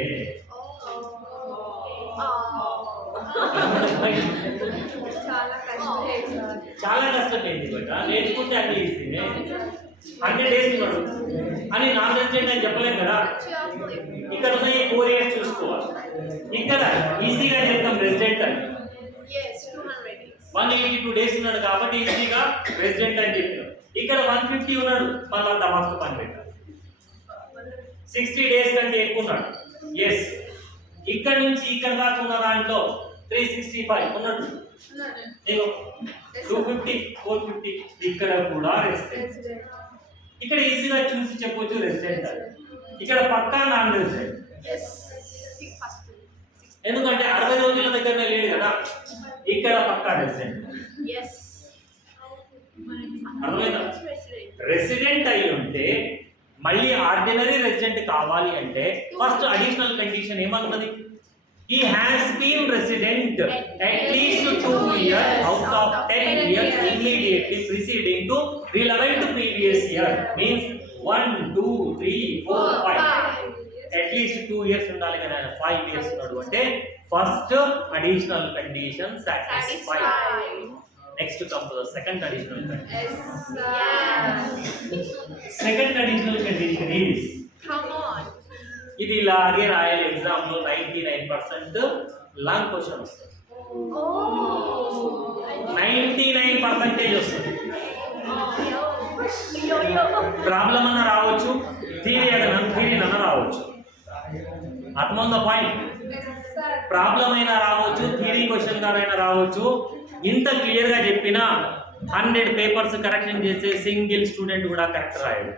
చాలా కష్టమైంది బట్ నేర్చుకుంటే అన్ని ఈజీనే. 100 డేస్ ఉన్నాడు అని నాన్ రెసిడెంట్ అని చెప్పలేం కదా. ఇక్కడ ఉన్న ఈ 4 ఇయర్స్ చూసుకోవాలి. ఇక్కడ ఈజీగా చెప్తాం రెసిడెంట్ అని. 182 డేస్ ఉన్నాడు కాబట్టి ఈజీగా రెసిడెంట్ అని చెప్పాం. ఇక్కడ 150 ఉన్నాడు, మళ్ళీ తమాకు పని పెట్టాలి. 60 డేస్ కంటే ఎక్కువ ఉన్నాడు. ఎస్, ఇక్కడ నుంచి ఇక్కడ దాకా ఉన్న దాంట్లో 365 ఉన్నాడు. 250 450 ఇక్కడ కూడా రెసిడెంట్. ఇక్కడ ఈజీగా చూసి చెప్పొచ్చు రెసిడెంట్. ఇక్కడ పక్కా నాన్ రెసిడెంట్. ఎందుకంటే 60 రోజుల దగ్గరనే లేడు కదా. ఇక్కడ పక్కా రెసిడెంట్. అర్థమైందా? రెసిడెంట్ అయి ఉంటే మళ్ళీ ఆర్డినరీ రెసిడెంట్ కావాలి అంటే ఫస్ట్ అడిషనల్ కండిషన్ ఏమన్నది? He has been resident at least 2 years out of 10 years immediately preceding to relevant previous year. Means 1, 2, 3, 4, 5. At least 2 years ఉండాలి కదా. 5 years ఉన్నాడు అంటే first additional condition satisfied. Next come to the second additional condition. Second additional condition is, come on, ఇది ఇలాగే రాయాలి exam లో. 99% long question వస్తుంది. 99% వస్తుంది. ప్రాబ్లం అన్న రావచ్చు, థియరీ అన్న రావచ్చు. అర్థమైందా పాయింట్? ప్రాబ్లం అయినా రావచ్చు, థియరీ క్వశ్చన్ గారైనా రావచ్చు. ఇంత క్లియర్ గా చెప్పినా 100 పేపర్స్ కరెక్షన్ చేసే సింగిల్ స్టూడెంట్ కూడా కరెక్ట్ రాయడు.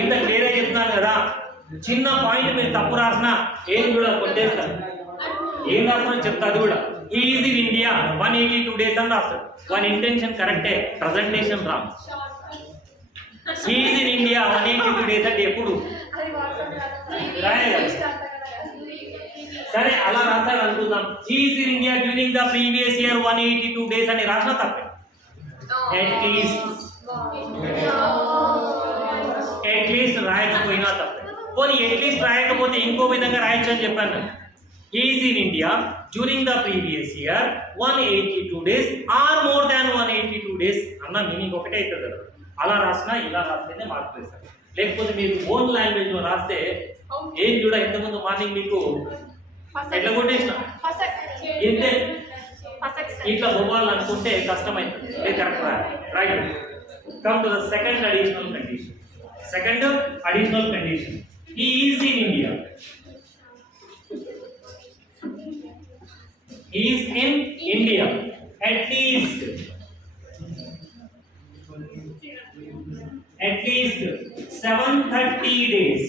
ఇంత క్లియర్ గా చెప్తున్నాను కదా. చిన్న పాయింట్ మీరు తప్పు రాసినా ఏం కూడా కొట్టేస్తాను. ఏం రాసినా చెప్తా. అది కూడా ఈజీ ఇన్ ఇండియా 182 డేస్ అని రాస్తాడు. వన్ ఇంటెన్షన్ కరెక్టే, presentation Ram. Easy in India 182 days అంటే ఎప్పుడు రాయగలరు? సరే అలా రాస్తాడు అనుకుందాం. Easy in India during the previous year 182 days అని రాసినా తప్పే. అట్లీస్ట్ రాయకపోయినా తప్పే. పోనీ అట్లీస్ట్ రాయకపోతే ఇంకో విధంగా రాయొచ్చు అని చెప్పాను. Easy in India during the previous year 182 days or more than 182 days అన్న మీనింగ్ ఒకటే అవుతుంది కదా. అలా రాసినా ఇలా రాస్తేనే మార్క్ వేస్తారు. లేకపోతే మీరు ఓన్ లాంగ్వేజ్ లో రాస్తే ఏం చూడ ఇంతకుముందు మార్నింగ్ మీకు ఎట్లా కొట్టేసిన ఇంతే ఇట్లా పోవాలి అనుకుంటే కష్టమైంది. Correct right. Come to the second additional condition. Second additional condition. He is in India. He is in India at least 730 days.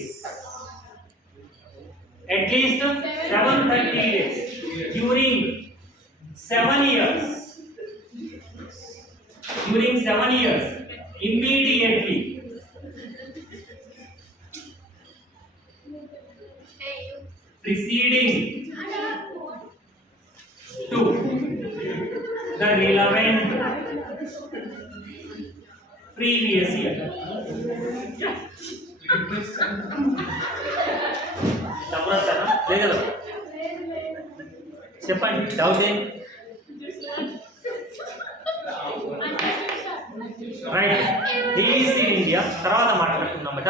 At least 730 days during 7 years. During 7 years immediately preceding to the relevant previous year. చెప్పండి doubt ఏంటి? Right. He is in India. తర్వాత మాట్లాడుకుందామట.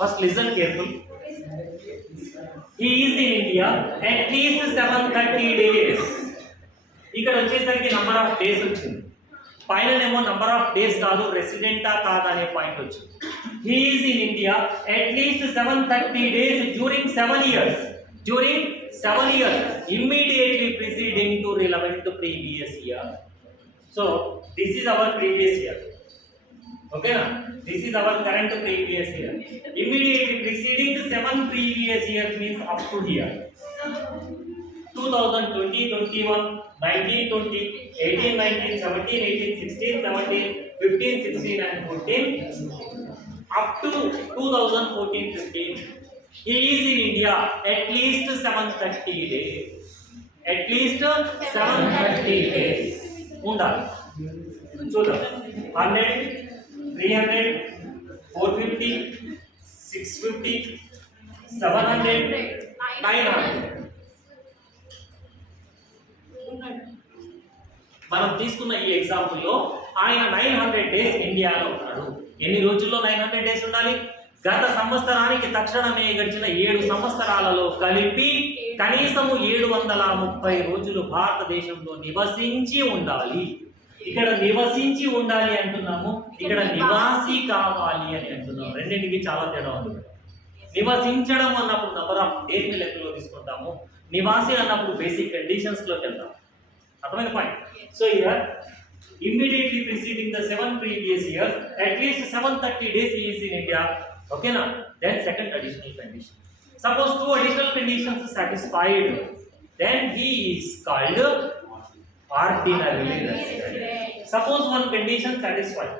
First listen careful. He is in India at least 730 days. ఇక్కడ వచ్చేసరికి number of days వచ్చింది. పైననేమో number of days కాదు, రెసిడెంటా కాదా అనే పాయింట్ వచ్చింది. He is in India at least 730 days during 7 years. During 7 years immediately preceding to relevant previous year. So this is our previous year. Okay na? This is our current previous year. Immediately preceding 7 previous years means up to here. 2020, 21, 19, 20, 18, 19, 17, 18, 16, 17, 15, 16 and 14 up to 2014, 15. He is in India at least 730 days. At least 730 days. ఉండాలి. చూద్దాం. 100, 300, 450, 650, 700, 900. మనం తీసుకున్న ఈ ఎగ్జాంపుల్లో ఆయన 900 days ఇండియాలో ఉన్నాడు. ఎన్ని రోజుల్లో 900 days ఉండాలి? గత సంవత్సరానికి తక్షణమే గడిచిన 7 సంవత్సరాలలో కలిపి కనీసము 730 రోజులు భారతదేశంలో నివసించి ఉండాలి. ఇక్కడ నివసించి ఉండాలి అంటున్నాము, ఇక్కడ నివాసి కావాలి అని అంటున్నాము. రెండింటికి చాలా తేడా ఉంది. నివసించడం అన్నప్పుడు నంబర్ ఆఫ్ డేస్ ని లెక్కలో తీసుకుంటాము, నివాసి అన్నప్పుడు బేసిక్ కండిషన్స్ లోకి వెళ్తాం. అర్థమైన point. So here immediately preceding the 7 previous years at least 730 days he is in India. Okay na? Then second additional condition, suppose 2 additional conditions are satisfied, then he is called ordinarily resident. Suppose one condition satisfied,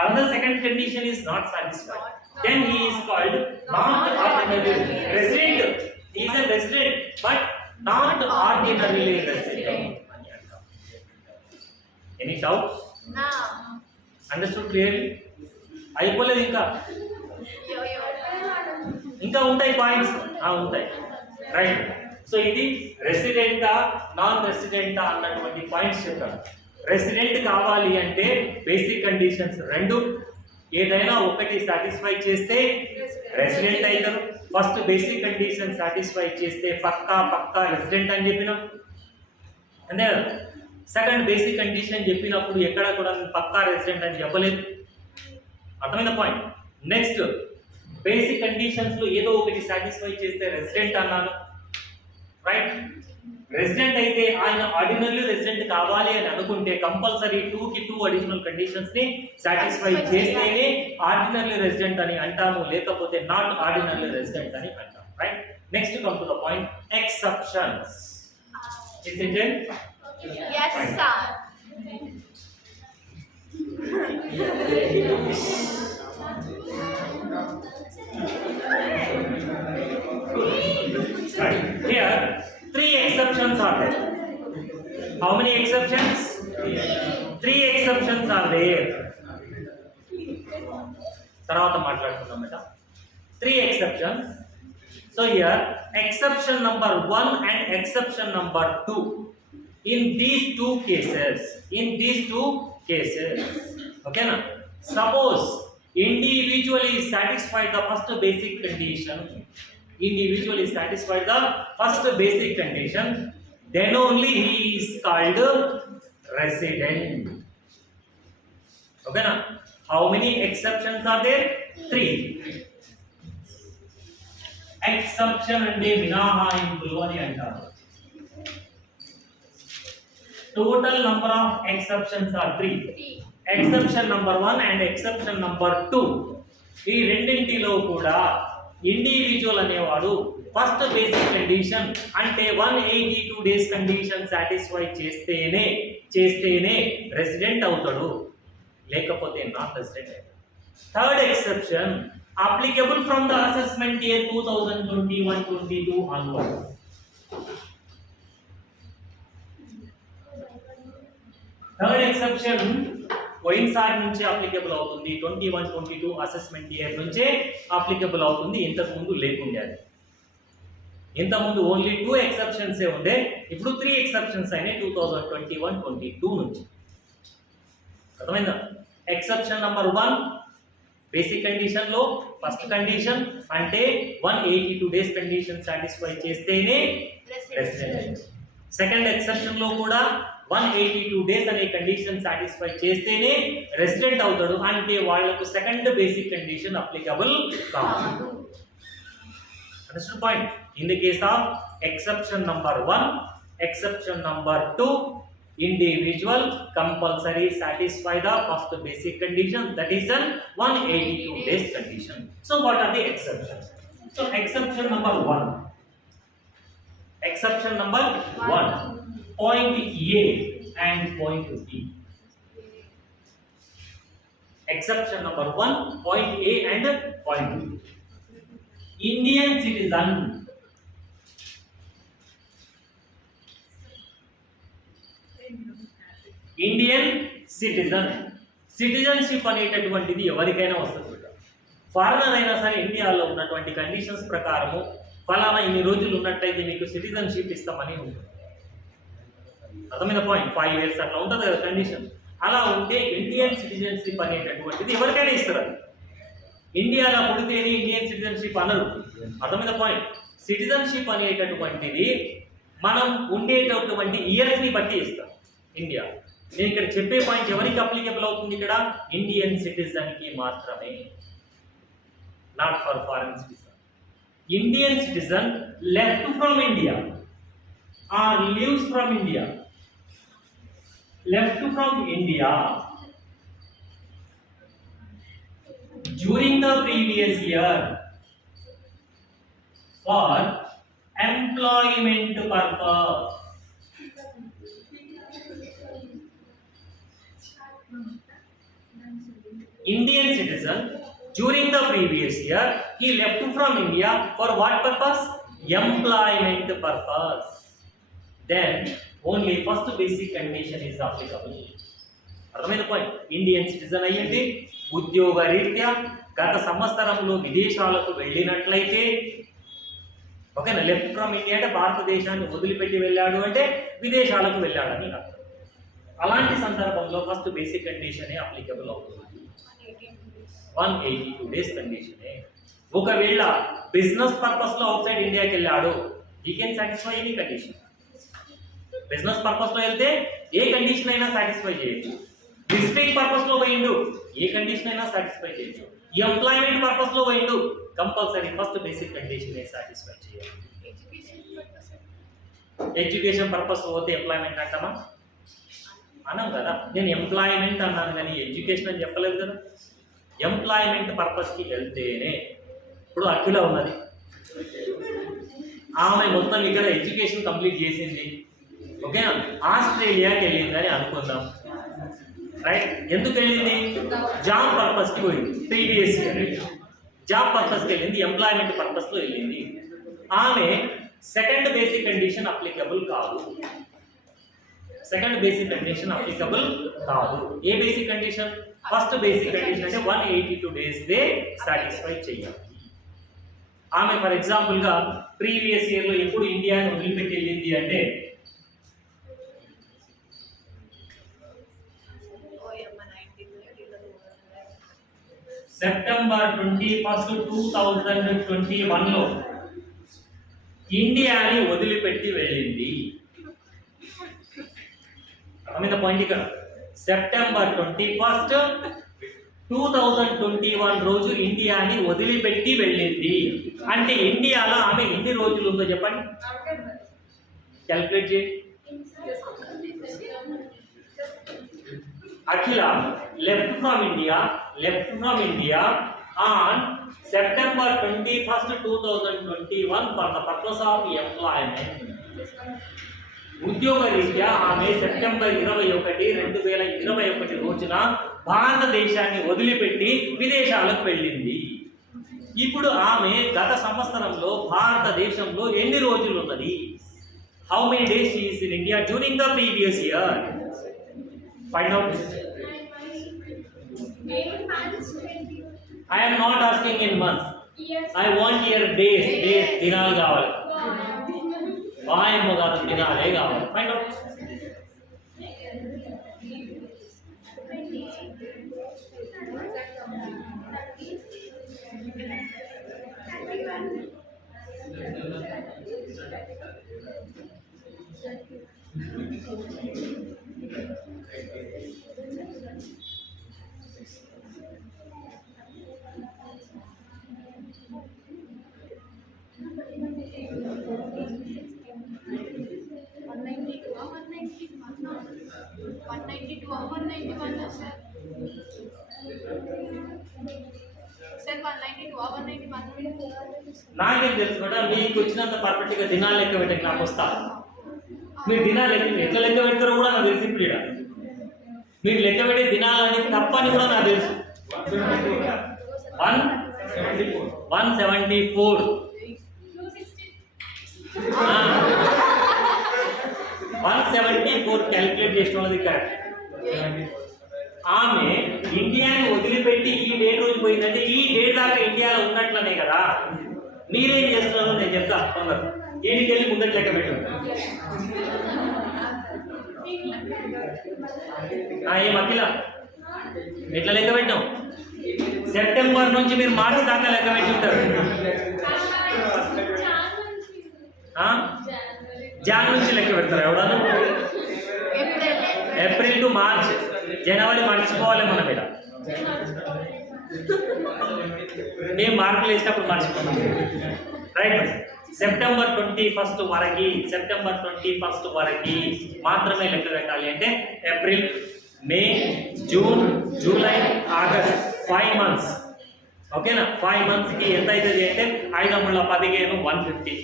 another second condition is not satisfied, then he is called not ordinarily resident. He is a resident but not ordinarily resident. Any doubts? No. Understood clearly? అయిపోలేదు ఇంకా ఉంటాయి points. ఉంటాయి. Right. So ఇది రెసిడెంటా non రెసిడెంటా అన్నటువంటి points చెప్పాను. Resident కావాలి అంటే basic conditions రెండు, ఏదైనా ఒకటి సాటిస్ఫై చేస్తే రెసిడెంట్ అవుతారు. ఫస్ట్ బేసిక్ కండిషన్ సాటిస్ఫై చేస్తే పక్కా రెసిడెంట్ అని చెప్పినాం. అంటే సెకండ్ బేసిక్ కండిషన్ చెప్పినప్పుడు ఎక్కడ కూడా పక్కా రెసిడెంట్ అని చెప్పలేదు. అర్థమైన పాయింట్. నెక్స్ట్ బేసిక్ కండిషన్స్ లో ఏదో ఒకటి సాటిస్ఫై చేస్తే రెసిడెంట్ అన్నాను. రైట్. రెసిడెంట్ అయితే ఆయన ఆర్డినరీ రెసిడెంట్ కావాలి అని అనుకుంటే కంపల్సరీ 2 అడిషనల్ కండిషన్స్ ని సాటిస్ఫై చేస్తేనే ఆర్డినరీ రెసిడెంట్ అని అంటాము, లేకపోతే నాట్ ఆర్డినరీ రెసిడెంట్ అని అంటాం. Right. Next come to the point exceptions. Is it? Yes, sir. Right. Here, 3 exceptions are there. How many exceptions? 3 exceptions are there. తర్వాత మాట్లాడుకుందాం బేటా. 3 exceptions. So here, exception number 1 and exception number 2. In these two cases, okay na? Suppose individually satisfied the first basic condition, then only he is called resident. Okay na? How many exceptions are there? 3. Exception ante మినహాయింపులు అని అంటారు. Total number of exceptions are 3. Exception number 1 and exception number 2. ఈ రెండింటిలో కూడా individual అనేవాడు first basic condition అంటే 182 days condition satisfy చేస్తేనే resident అవుతాడు, లేకపోతే నాట్ రెసిడెంట్ అవుతాడు. Third exception applicable from the assessment year 2021-22 onwards. Third exception పోయినసారి నుంచి అప్లికబుల్ అవుతుంది, 21-22 అసెస్మెంట్ ఇయర్ నుంచే అప్లికబుల్ అవుతుంది. ఇంతకుముందు లేకుండే అది. ఇంతకుముందు ఓన్లీ 2 ఎక్సెప్షన్సే ఉండే, ఇప్పుడు 3 ఎక్సెప్షన్స్ అయినాయి 2021-22 నుంచి. అర్థమైందా? ఎక్సెప్షన్ నంబర్ 1 బేసిక్ కండిషన్ లో ఫస్ట్ కండిషన్ అంటే 182 డేస్ కండిషన్ సాటిస్ఫై చేస్తేనే రెసిడెంట్. సెకండ్ ఎక్సెప్షన్ లో కూడా 182 డేస్ అనే కండిషన్ సాటిస్ఫై చేస్తేనే రెసిడెంట్ అవుతాడు, అంటే వాళ్ళకు సెకండ్ బేసిక్ కండిషన్ అప్లికబుల్ కాదు. Understand point? In the case of exception number 1, exception number 2, individual compulsory satisfy the first basic condition, that is an 182 days condition. So what are the exceptions? So exception number 1, exception number 1, point A and point B. Exception number 1, point A and point B. Indian citizen Indian citizenship అనేటటువంటిది ఎవరికైనా వస్తుంది. Foreigner అయినా సరే ఇండియాలో ఉన్నటువంటి conditions ప్రకారము ఫలానా ఇన్ని రోజులు ఉన్నట్టయితే మీకు సిటిజన్షిప్ ఇస్తామని ఉంటుంది. అర్థమైన పాయింట్? 5 years అట్లా ఉంటుంది కదా కండిషన్. అలా ఉంటే ఇండియన్ సిటిజన్షిప్ అనేటటువంటిది ఎవరికైనా ఇస్తారు. ఇండియాలో పుడితేనే ఇండియన్ సిటిజన్షిప్ అనరు. అర్థమైన పాయింట్? సిటిజన్షిప్ అనేటటువంటిది మనం ఉండేటటువంటి ఇయర్స్ని బట్టి ఇస్తాం ఇండియా. నేను ఇక్కడ చెప్పే పాయింట్ ఎవరికి అప్లికబుల్ అవుతుంది? ఇక్కడ ఇండియన్ సిటిజన్ కి మాత్రమే, not for foreign citizen. Indian citizen left from India or leaves from India, left from India during the previous year for employment purpose. Indian citizen during the previous year he left from India for what purpose? Employment purpose. Then only first basic condition is applicable. అర్థమైన point? Indian citizen అయ్యండి, ఉద్యోగ రీత్యా గత సంవత్సరంలో విదేశాలకు వెళ్ళినట్లయితే, ఓకేనా? Left from India అంటే భారతదేశాన్ని వదిలిపెట్టి వెళ్ళాడు అంటే విదేశాలకు వెళ్ళాడని అర్థం. అలాంటి సందర్భంలో ఫస్ట్ బేసిక్ కండిషనే అప్లికబుల్ అవుతుంది. 182 డేస్ కండిషనే. ఒకవేళ బిజినెస్ పర్పస్ లో అవుట్ సైడ్ ఇండియాకి వెళ్ళాడు, he can satisfy any condition. Business purpose లో వెళ్తే ఏ కండిషన్ అయినా సాటిస్ఫై చేయొచ్చు. విజిటింగ్ పర్పస్ లో పోయిండు, ఏ కండిషన్ అయినా సాటిస్ఫై చేయొచ్చు. ఎంప్లాయ్మెంట్ పర్పస్ లో పోయిండు, compulsory first basic condition satisfy చేయాలి. ఎడ్యుకేషన్ పర్పస్ పోతే ఎంప్లాయ్మెంట్ అంటామా? అన్నాం కదా. నేను ఎంప్లాయ్మెంట్ అన్నాను కానీ ఎడ్యుకేషన్ అని చెప్పలేదు కదా. ఎంప్లాయ్మెంట్ పర్పస్కి వెళ్తేనే, ఇప్పుడు అఖిల ఉన్నది, ఆమె మొత్తం ఇక్కడ ఎడ్యుకేషన్ కంప్లీట్ చేసింది, ఓకే, ఆస్ట్రేలియాకి వెళ్ళిందని అనుకుందాం, రైట్? ఎందుకు వెళ్ళింది? జాబ్ పర్పస్కి పోయింది. ప్రీవియస్ ఇయర్ జాబ్ పర్పస్కి వెళ్ళింది, ఎంప్లాయ్మెంట్ పర్పస్లో వెళ్ళింది. ఆమె సెకండ్ బేసిక్ కండిషన్ అప్లికబుల్ కాదు. సెకండ్ బేసిక్ కండిషన్ అప్లికబుల్ కాదు. ఏ basic condition? First basic condition అంటే 182 డేస్ దే సాటిస్ఫై చేయాలి. ఆమె ఫర్ ఎగ్జాంపుల్గా ప్రీవియస్ ఇయర్లో ఎప్పుడు ఇండియాని వదిలిపెట్టి వెళ్ళింది అంటే సెప్టెంబర్ 21, 2021లో ఇండియాని వదిలిపెట్టి వెళ్ళింది. మీద పాయింట్ ఇక్కడ సెప్టెంబర్ 21, 2021 రోజు ఇండియాని వదిలిపెట్టి వెళ్ళింది. అంటే ఇండియాలో ఆమె ఎన్ని రోజులు ఉందో చెప్పండి, క్యాల్కులేట్ చేయండి. అఖిల left from India on September 21, 2021 for the purpose of employment. ఉద్యోగ రీత్యా ఆమె సెప్టెంబర్ 21, 2021 రోజున భారతదేశాన్ని వదిలిపెట్టి విదేశాలకు వెళ్ళింది. ఇప్పుడు ఆమె గత సంవత్సరంలో భారతదేశంలో ఎన్ని రోజులు ఉన్నది? How many days she is in India during the previous year? Find out. I am not asking in months. I want your days. దినాలు కావాలి, వాయమ్మ గారు దినాలే కావాలి. Find out. నాకేం తెలుసు మేడం, మీకు వచ్చినంత పర్ఫెక్ట్ గా దినాలు లెక్క పెట్టే నాకు వస్తా. మీరు దినాలు ఎట్లా లెక్క పెడతారో కూడా నాకు తెలిసి ఇప్పుడు ఈడ. మీరు లెక్క పెట్టే దినాలని తప్పని కూడా నాకు తెలుసు. 174 174 క్యాలిక్యులేట్ చేసిన వాళ్ళది కరెక్ట్. ఆమె ఇండియాని వదిలిపెట్టి ఈ డేట్ రోజు పోయిందంటే ఈ డేట్ దాకా ఇండియాలో ఉన్నట్లనే కదా. మీరేం చేస్తున్నారో నేను చెప్తా. తొందర ఏడికి వెళ్ళి ముందటి లెక్క పెట్టు. ఏ మధ్యల ఎట్లా లెక్క పెట్టాం? సెప్టెంబర్ నుంచి మీరు మార్చి దాకా లెక్క పెట్టి ఉంటారు. జాన్ నుంచి లెక్క పెడతారు ఎవడన్నా? ఏప్రిల్ టు మార్చ్, జనవరి మర్చిపోవాలి మనం మీద. మేము మార్కులు వేసినప్పుడు మర్చిపోతాం. రైట్. సెప్టెంబర్ 21 వరకు మాత్రమే లెక్క పెట్టాలి. అంటే ఏప్రిల్, మే, జూన్, జూలై, ఆగస్ట్ 5 months. ఓకేనా? 5 months కి ఎంత అవుతుంది అంటే 5 × 15 150.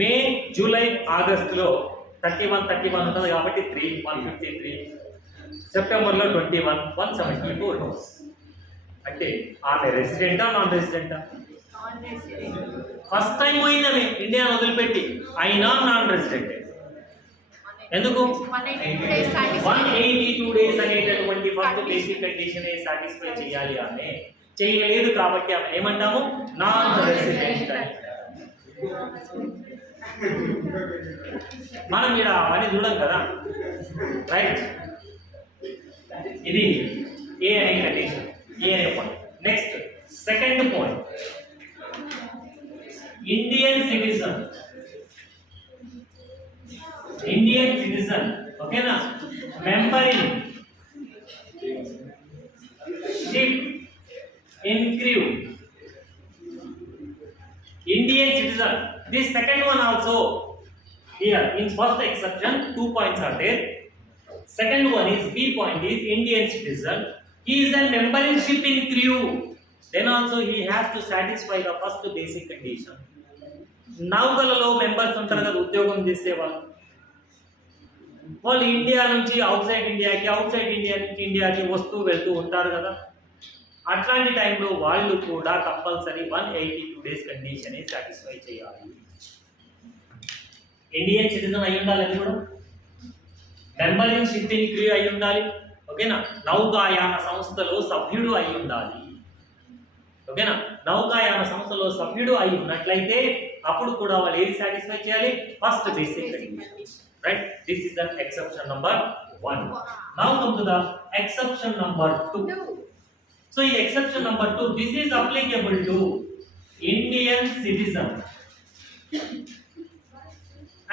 మే, జూలై, ఆగస్టులో 31 ఉంటుంది కాబట్టి 3 153. సెప్టెంబర్లో 21 174. అంటే ఆమె రెసిడెంటా నాన్ రెసిడెంటా? ఫస్ట్ టైం పోయిందని ఇండియా వదిలిపెట్టి, అయినా నాన్ రెసిడెంట్. ఎందుకు? 182 days అనేటటువంటి ఫస్ట్ బేసిక్ కండిషన్ సాటిస్ఫై చేయాలి. ఆమె చేయలేదు కాబట్టి ఆమె ఏమంటాము? Non resident. మనం ఇక్కడ అవన్నీ చూడం కదా. రైట్. ఇది ఏ అనే కండిషన్, ఏ అనే point. Next second point, Indian citizen. ఓకేనా? Membership in crew. Indian citizen. This second one also here in first exception 2 points are there. Second one is B point is Indian citizen. He is a member in ship in crew. Then also he has to satisfy the first basic condition. నౌకలలో members ఉంటారు కదా, ఉద్యోగం చేసేవాళ్ళు. వాళ్ళు India నుంచి outside ఇండియాకి, outside India నుంచి ఇండియాకి వస్తూ వెళ్తూ ఉంటారు కదా. అట్లాంటి టైంలో వాళ్ళు కూడా కంపల్సరీ 182 days కండిషన్ సాటిస్ఫై చేయాలి. ఇండియన్ సిటిజన్ అయి ఉండాలి, అది కూడా member in ship in crew అయి ఉండాలి. ఓకేనా? నౌకాయాన సంస్థలో సభ్యుడు అయి ఉండాలి. ఓకేనా? నౌకాయాన సంస్థలో సభ్యుడు అయి ఉన్నట్లయితే అప్పుడు కూడా వాళ్ళు ఏది సాటిస్ఫై చేయాలి? First basic condition. Right. This is the exception number 1. Now come to the exception number 2. So in exception number 2, this is applicable to Indian citizen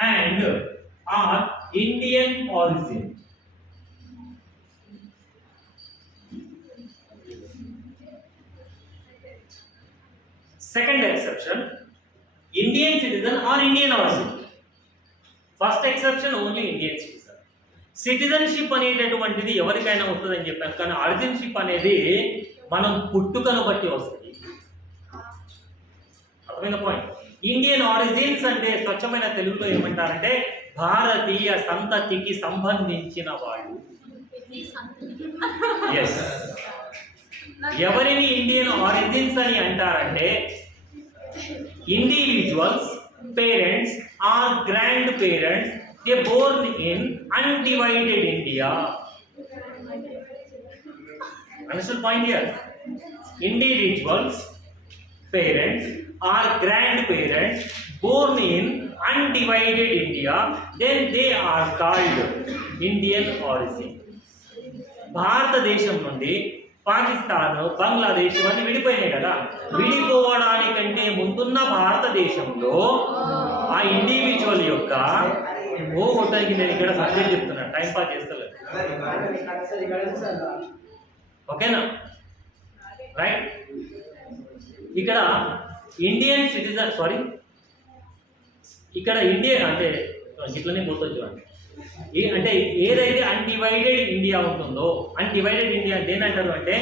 and are Indian origin. Second exception, Indian citizen or Indian origin. First exception only Indian citizen. Citizenship అనేటటువంటిది ఎవరికైనా వస్తుందని చెప్పాను, కానీ ఆరిజిన్షిప్ అనేది మనం పుట్టుకను బట్టి వస్తుంది. అర్థమైన పాయింట్. ఇండియన్ ఆరిజిన్స్ అంటే స్వచ్ఛమైన తెలుగులో ఏమంటారంటే భారతీయ సంతతికి సంబంధించిన వాళ్ళు. ఎస్. ఎవరిని ఇండియన్ ఆరిజిన్స్ అని అంటారంటే individuals, parents or grandparents they born in undivided India. Understood point here? Individuals, parents or grandparents born in undivided India, then they are called Indian origin. భారతదేశం నుండి పాకిస్తాన్, బంగ్లాదేశ్ ఇవన్నీ విడిపోయినాయి కదా. విడిపోవడానికంటే ముందున్న భారతదేశంలో ఆ ఇండివిజువల్ యొక్క మొత్తానికి నేను ఇక్కడ సబ్జెక్ట్ చెప్తున్నాను, టైం పాస్ చేస్తలేదు. ఓకేనా, రైట్. ఇక్కడ ఇండియన్ సిటిజన్ ఇక్కడ ఇండియా అంటే ఇట్లనే పోతుంది చూడండి. అంటే ఏదైతే అన్డివైడెడ్ ఇండియా ఉంటుందో, అన్డివైడెడ్ ఇండియా అంటే ఏంటంటారు అంటే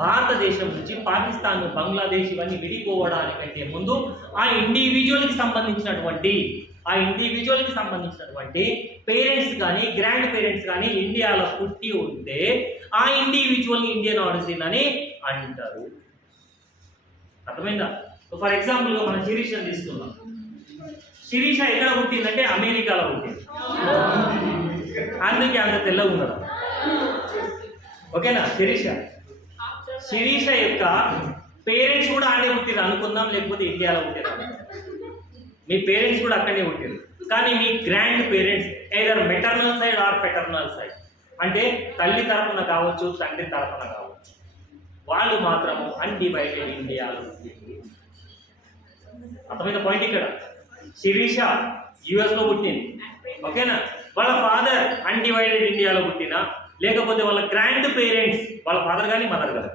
భారతదేశం నుంచి పాకిస్తాన్, బంగ్లాదేశ్ ఇవన్నీ విడిపోవడానికంటే ముందు ఆ ఇండివిజువల్కి సంబంధించినటువంటి పేరెంట్స్ కానీ గ్రాండ్ పేరెంట్స్ కానీ ఇండియాలో పుట్టి ఉంటే ఆ ఇండివిజువల్ ఇండియన్ ఆరిజిన్ అని అంటారు. అర్థమైందా? ఫర్ ఎగ్జాంపుల్గా మనం శిరీషని తీసుకుందాం. శిరీష ఎక్కడ పుట్టిందంటే అమెరికాలో పుట్టింది, అందుకే అంత తెల్లగా ఉన్నది. ఓకేనా. శిరీష యొక్క పేరెంట్స్ కూడా ఆడే పుట్టిరు అనుకుందాం, లేకపోతే ఇండియాలో పుట్టిరు. మీ పేరెంట్స్ కూడా అక్కడే పుట్టిరు, కానీ మీ grandparents either maternal side or paternal side, అంటే తల్లి తరపున కావచ్చు, తండ్రి తరపున కావచ్చు, వాళ్ళు మాత్రము అన్డివైడెడ్ ఇండియాలో. అర్థమైన పాయింట్ ఇక్కడ. శిరీష యుఎస్లో పుట్టింది, ఓకేనా. వాళ్ళ ఫాదర్ అన్డివైడెడ్ ఇండియాలో పుట్టినా, లేకపోతే వాళ్ళ గ్రాండ్ పేరెంట్స్, వాళ్ళ ఫాదర్ కానీ మదర్ కానీ,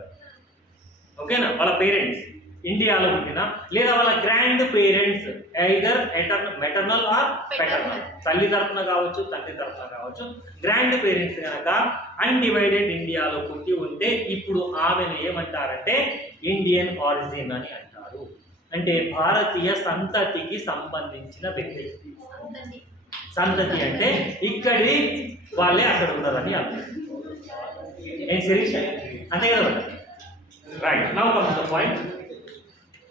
ఓకేనా, వాళ్ళ పేరెంట్స్ ఇండియాలో పుట్టినా, లేదా వాళ్ళ grand parents either maternal or paternal, తల్లి తరపున కావచ్చు, తండ్రి తరపున కావచ్చు, గ్రాండ్ పేరెంట్స్ కనుక అన్డివైడెడ్ ఇండియాలో పుట్టి ఉంటే ఇప్పుడు ఆమెను ఏమంటారంటే ఇండియన్ ఆరిజిన్ అని అంటారు. అంటే భారతీయ సంతతికి సంబంధించిన వ్యక్తి. సంతతి అంటే ఇక్కడి వాళ్ళే అక్కడ ఉన్నారని అర్థం. ఏం శిరీష అంతే కదా? Right. Now come to the point.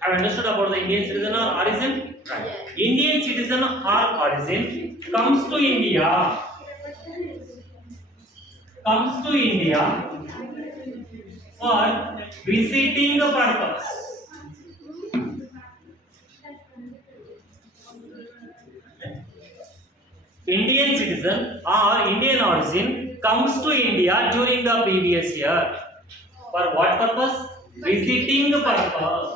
I've understood about the Indian citizen or origin. Right. Indian citizen or origin comes to India for visiting purpose. Indian citizen or Indian origin comes to India during the previous year. For what purpose? Visiting purpose.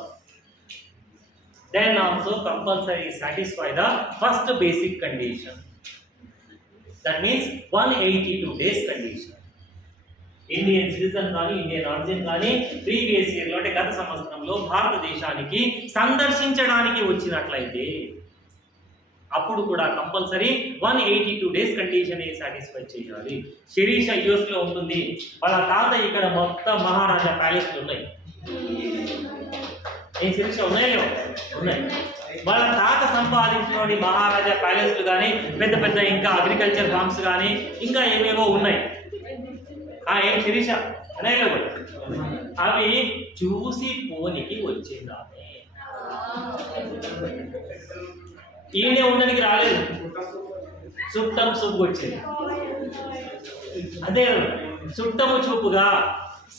Then also compulsory satisfy the first basic condition. That means 182 days condition. Indian citizen కానీ Indian origin కానీ previous ఇయర్లో అంటే గత సంవత్సరంలో భారతదేశానికి సందర్శించడానికి వచ్చినట్లయితే అప్పుడు కూడా కంపల్సరీ 182 డేస్ కండిషన్ సాటిస్ఫై చేయాలి. శిరీష యూఎస్లో ఉంటుంది, వాళ్ళ తాత ఇక్కడ మొత్తం మహారాజా ప్యాలెస్లు ఉన్నాయి. ఏం శిరీష ఉన్నాయో? ఉన్నాయి. వాళ్ళ తాత సంపాదించిన మహారాజా ప్యాలెస్లు కానీ పెద్ద పెద్ద ఇంకా అగ్రికల్చర్ ఫార్మ్స్ కానీ ఇంకా ఏమేవో ఉన్నాయి. ఏం శిరీష ఉన్నాయో? అవి చూసి పోనికి వచ్చిందామే. ఈయనే ఉండడానికి రాలేదు, చుట్టం చూపు వచ్చింది. అదే చుట్టము చూపుగా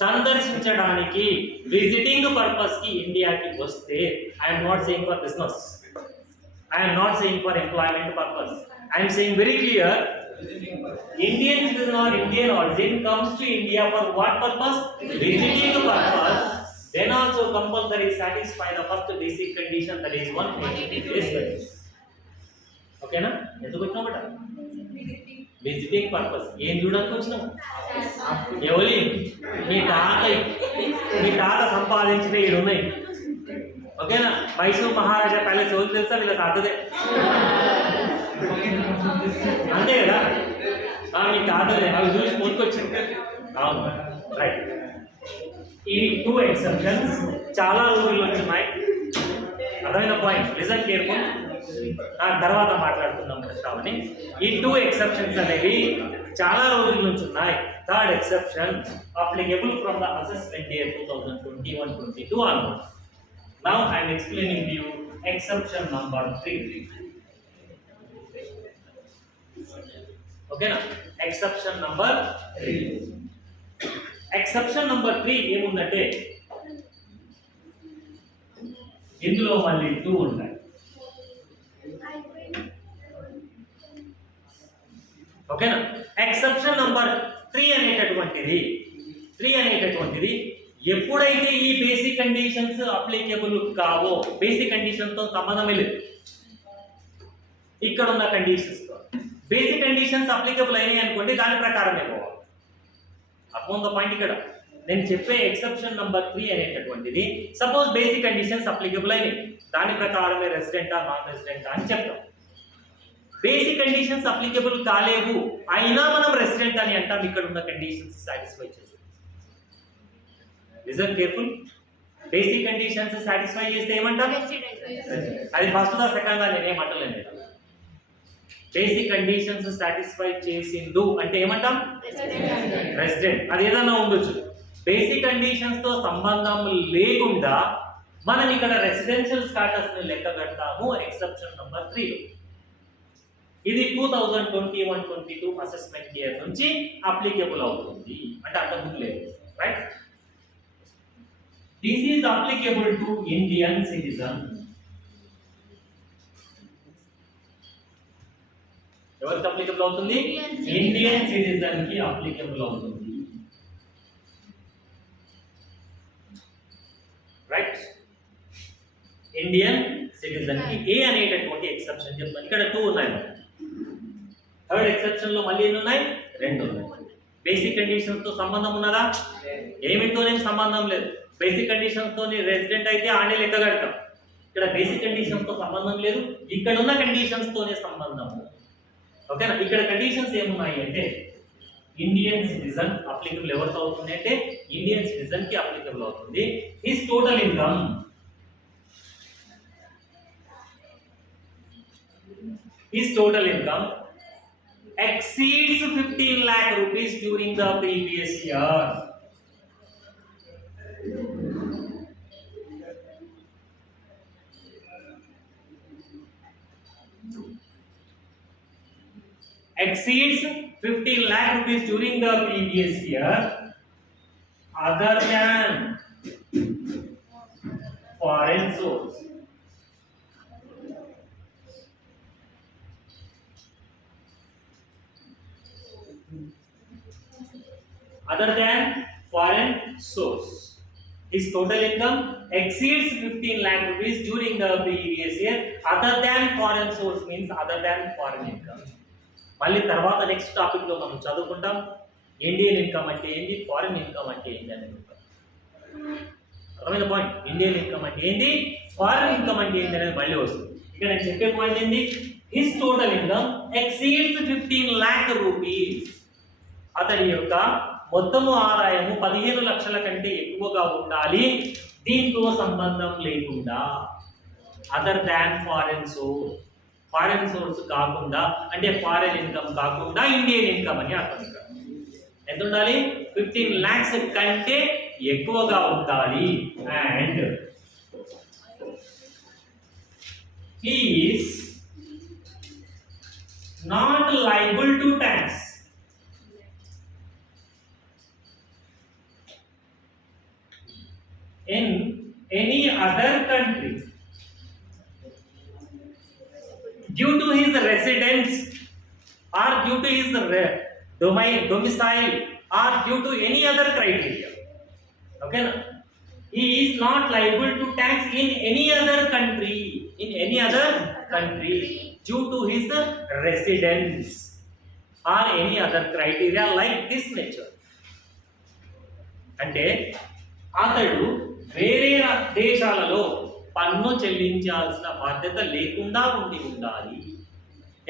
సందర్శించడానికి విజిటింగ్ పర్పస్ కి ఇండియాకి వస్తే, I'm not saying for business, I'm not saying for employment purpose, I'm saying very clear, Indian citizen or Indian origin comes to India for what purpose? Visiting purpose. Then also compulsory satisfy the first basic condition, that is 182 days condition. ఓకేనా? ఎందుకు వచ్చినావు బట? Visiting purpose. ఏం చూడడానికి వచ్చినావు? ఎవరి? మీ తాత సంపాదించిన ఏడు ఉన్నాయి. ఓకేనా? మైసూర్ మహారాజా ప్యాలెస్ ఎవరు తెలుసా? వీళ్ళ తాతదే, అంతే కదా? మీ తాతదే. అవి చూసి ముందుకొచ్చింది. అవును, రైట్. ఈ 2 ఎక్సెప్షన్స్ చాలా రోజుల్లో ఉన్నాయి. అర్థమైన పాయింట్. Listen careful. తర్వాత మాట్లాడుకుందాం ప్రస్తావని. ఈ 2 ఎక్సెప్షన్స్ అనేవి చాలా రోజుల నుంచి ఉన్నాయి. Third exception applicable from the assessment year 2021-22 onwards. Now I am explaining to you exception number 3. ఓకేనా? Exception number 3. ఎక్సెప్షన్ నంబర్ 3 ఏముందంటే ఇందులో మళ్ళీ 2 ఉంటాయి. ఓకేనా? ఎక్సెప్షన్ నంబర్ 3 అనేటటువంటిది 3 అనేటటువంటిది ఎప్పుడైతే ఈ బేసిక్ కండిషన్స్ అప్లికేబుల్ కావో, బేసిక్ కండిషన్ తో సంబంధమే లేదు, ఇక్కడ ఉన్న కండిషన్స్ తో బేసిక్ కండిషన్స్ అప్లికేబుల్ అయినాయి అనుకోండి, దాని ప్రకారమే పోవాలి. అర్థం పాయింట్. ఇక్కడ నేను చెప్పే ఎక్సెప్షన్ నంబర్ 3 అనేటటువంటిది సపోజ్ బేసిక్ కండిషన్స్ అప్లికేబుల్ అయినాయి, దాని ప్రకారమే రెసిడెంటా నాన్ రెసిడెంటా అని చెప్తాం. బేసిక్ కండిషన్స్ అప్లికేబుల్ కాలేవు అయినా మనం రెసిడెంట్ అని అంటాం, ఇక్కడ ఉన్న కండిషన్స్ సాటిస్ఫై చేస్తాం. Listen careful. Basic conditions satisfy చేస్తే ఏమంటాం? అది ఫస్ట్ దా సెకండ్ దా నేనేమంటలేదు. బేసిక్ కండిషన్స్ సాటిస్ఫై చేసిండు అంటే ఏమంటాం? రెసిడెంట్. అది ఏదైనా ఉండొచ్చు. బేసిక్ కండిషన్స్ తో సంబంధం లేకుండా మనం ఇక్కడ రెసిడెన్షియల్ స్టాటస్ ని లెక్క కడతాము ఎక్సెప్షన్ నంబర్ 3 లో. ఇది 2021-22 అసెస్మెంట్ ఇయర్ నుంచి అప్లికేబుల్ అవుతుంది అంటే అంతకు లేదు, right? This is applicable to Indian citizen. ఎవరికి అప్లికేబుల్ అవుతుంది? ఇండియన్ సిటిజన్ కి అప్లికేబుల్ అవుతుంది, రైట్? ఇండియన్ సిటిజన్ కి ఏ అనేటటువంటి ఎక్సెప్షన్ చెప్తాను. ఇక్కడ 2 ఉన్నాయి. థర్డ్ ఎక్సెప్షన్ లో మళ్ళీ ఎన్ని ఉన్నాయి? 2 ఉన్నాయి. బేసిక్ కండిషన్స్ తో సంబంధం ఉన్నదా? ఏమిటోనేం సంబంధం లేదు. బేసిక్ కండిషన్స్ తోని రెసిడెంట్ అయితే ఆడే లెక్క కడతాం. ఇక్కడ బేసిక్ కండిషన్స్ తో సంబంధం లేదు, ఇక్కడ ఉన్న కండిషన్స్ తోనే సంబంధం. ఓకేనా? ఇక్కడ కండిషన్స్ ఏమున్నాయి అంటే ఇండియన్ సిటిజన్ అప్లికబుల్ ఎవరికి అవుతుంది అంటే ఇండియన్ సిటిజన్ కి అప్లికబుల్ అవుతుంది. His total income exceeds 15 lakh rupees during the previous year. Exceeds 15 lakh rupees during the previous year other than foreign source. Other than foreign source. His total income exceeds 15 lakh rupees during the previous year. Other than foreign source means other than foreign income. మళ్ళీ తర్వాత next topic లో మనం చదువుకుంటాం Indian income అంటే ఏంటి, foreign income అంటే ఏంటి అనేది. అర్థమైన పాయింట్. ఇండియన్ ఇన్కమ్ అంటే ఏంటి, ఫారిన్ ఇన్కమ్ అంటే ఏంటి అనేది మళ్ళీ వస్తుంది. ఇక్కడ నేను చెప్పే పాయింట్ ఏంటి, his total income exceeds 15 lakh rupees. అతడి యొక్క మొత్తము ఆదాయము 15 లక్షల కంటే ఎక్కువగా ఉండాలి, దీంతో సంబంధం లేకుండా. Other than foreign source, foreign source కాకుండా అంటే ఫారెన్ ఇన్కమ్ కాకుండా ఇండియన్ ఇన్కమ్ అని అర్థం. ఎంత ఉండాలి? 15 lakhs కంటే ఎక్కువగా ఉండాలి. And he is not liable to tax in any other country due to his residence or due to his domicile or due to any other criteria. Okay na? He is not liable to tax in any other country due to his residence or any other criteria like this nature. అంటే అతడు వేరే దేశాలలో పన్ను చెల్లించాల్సిన బాధ్యత లేకుండా ఉండాలి.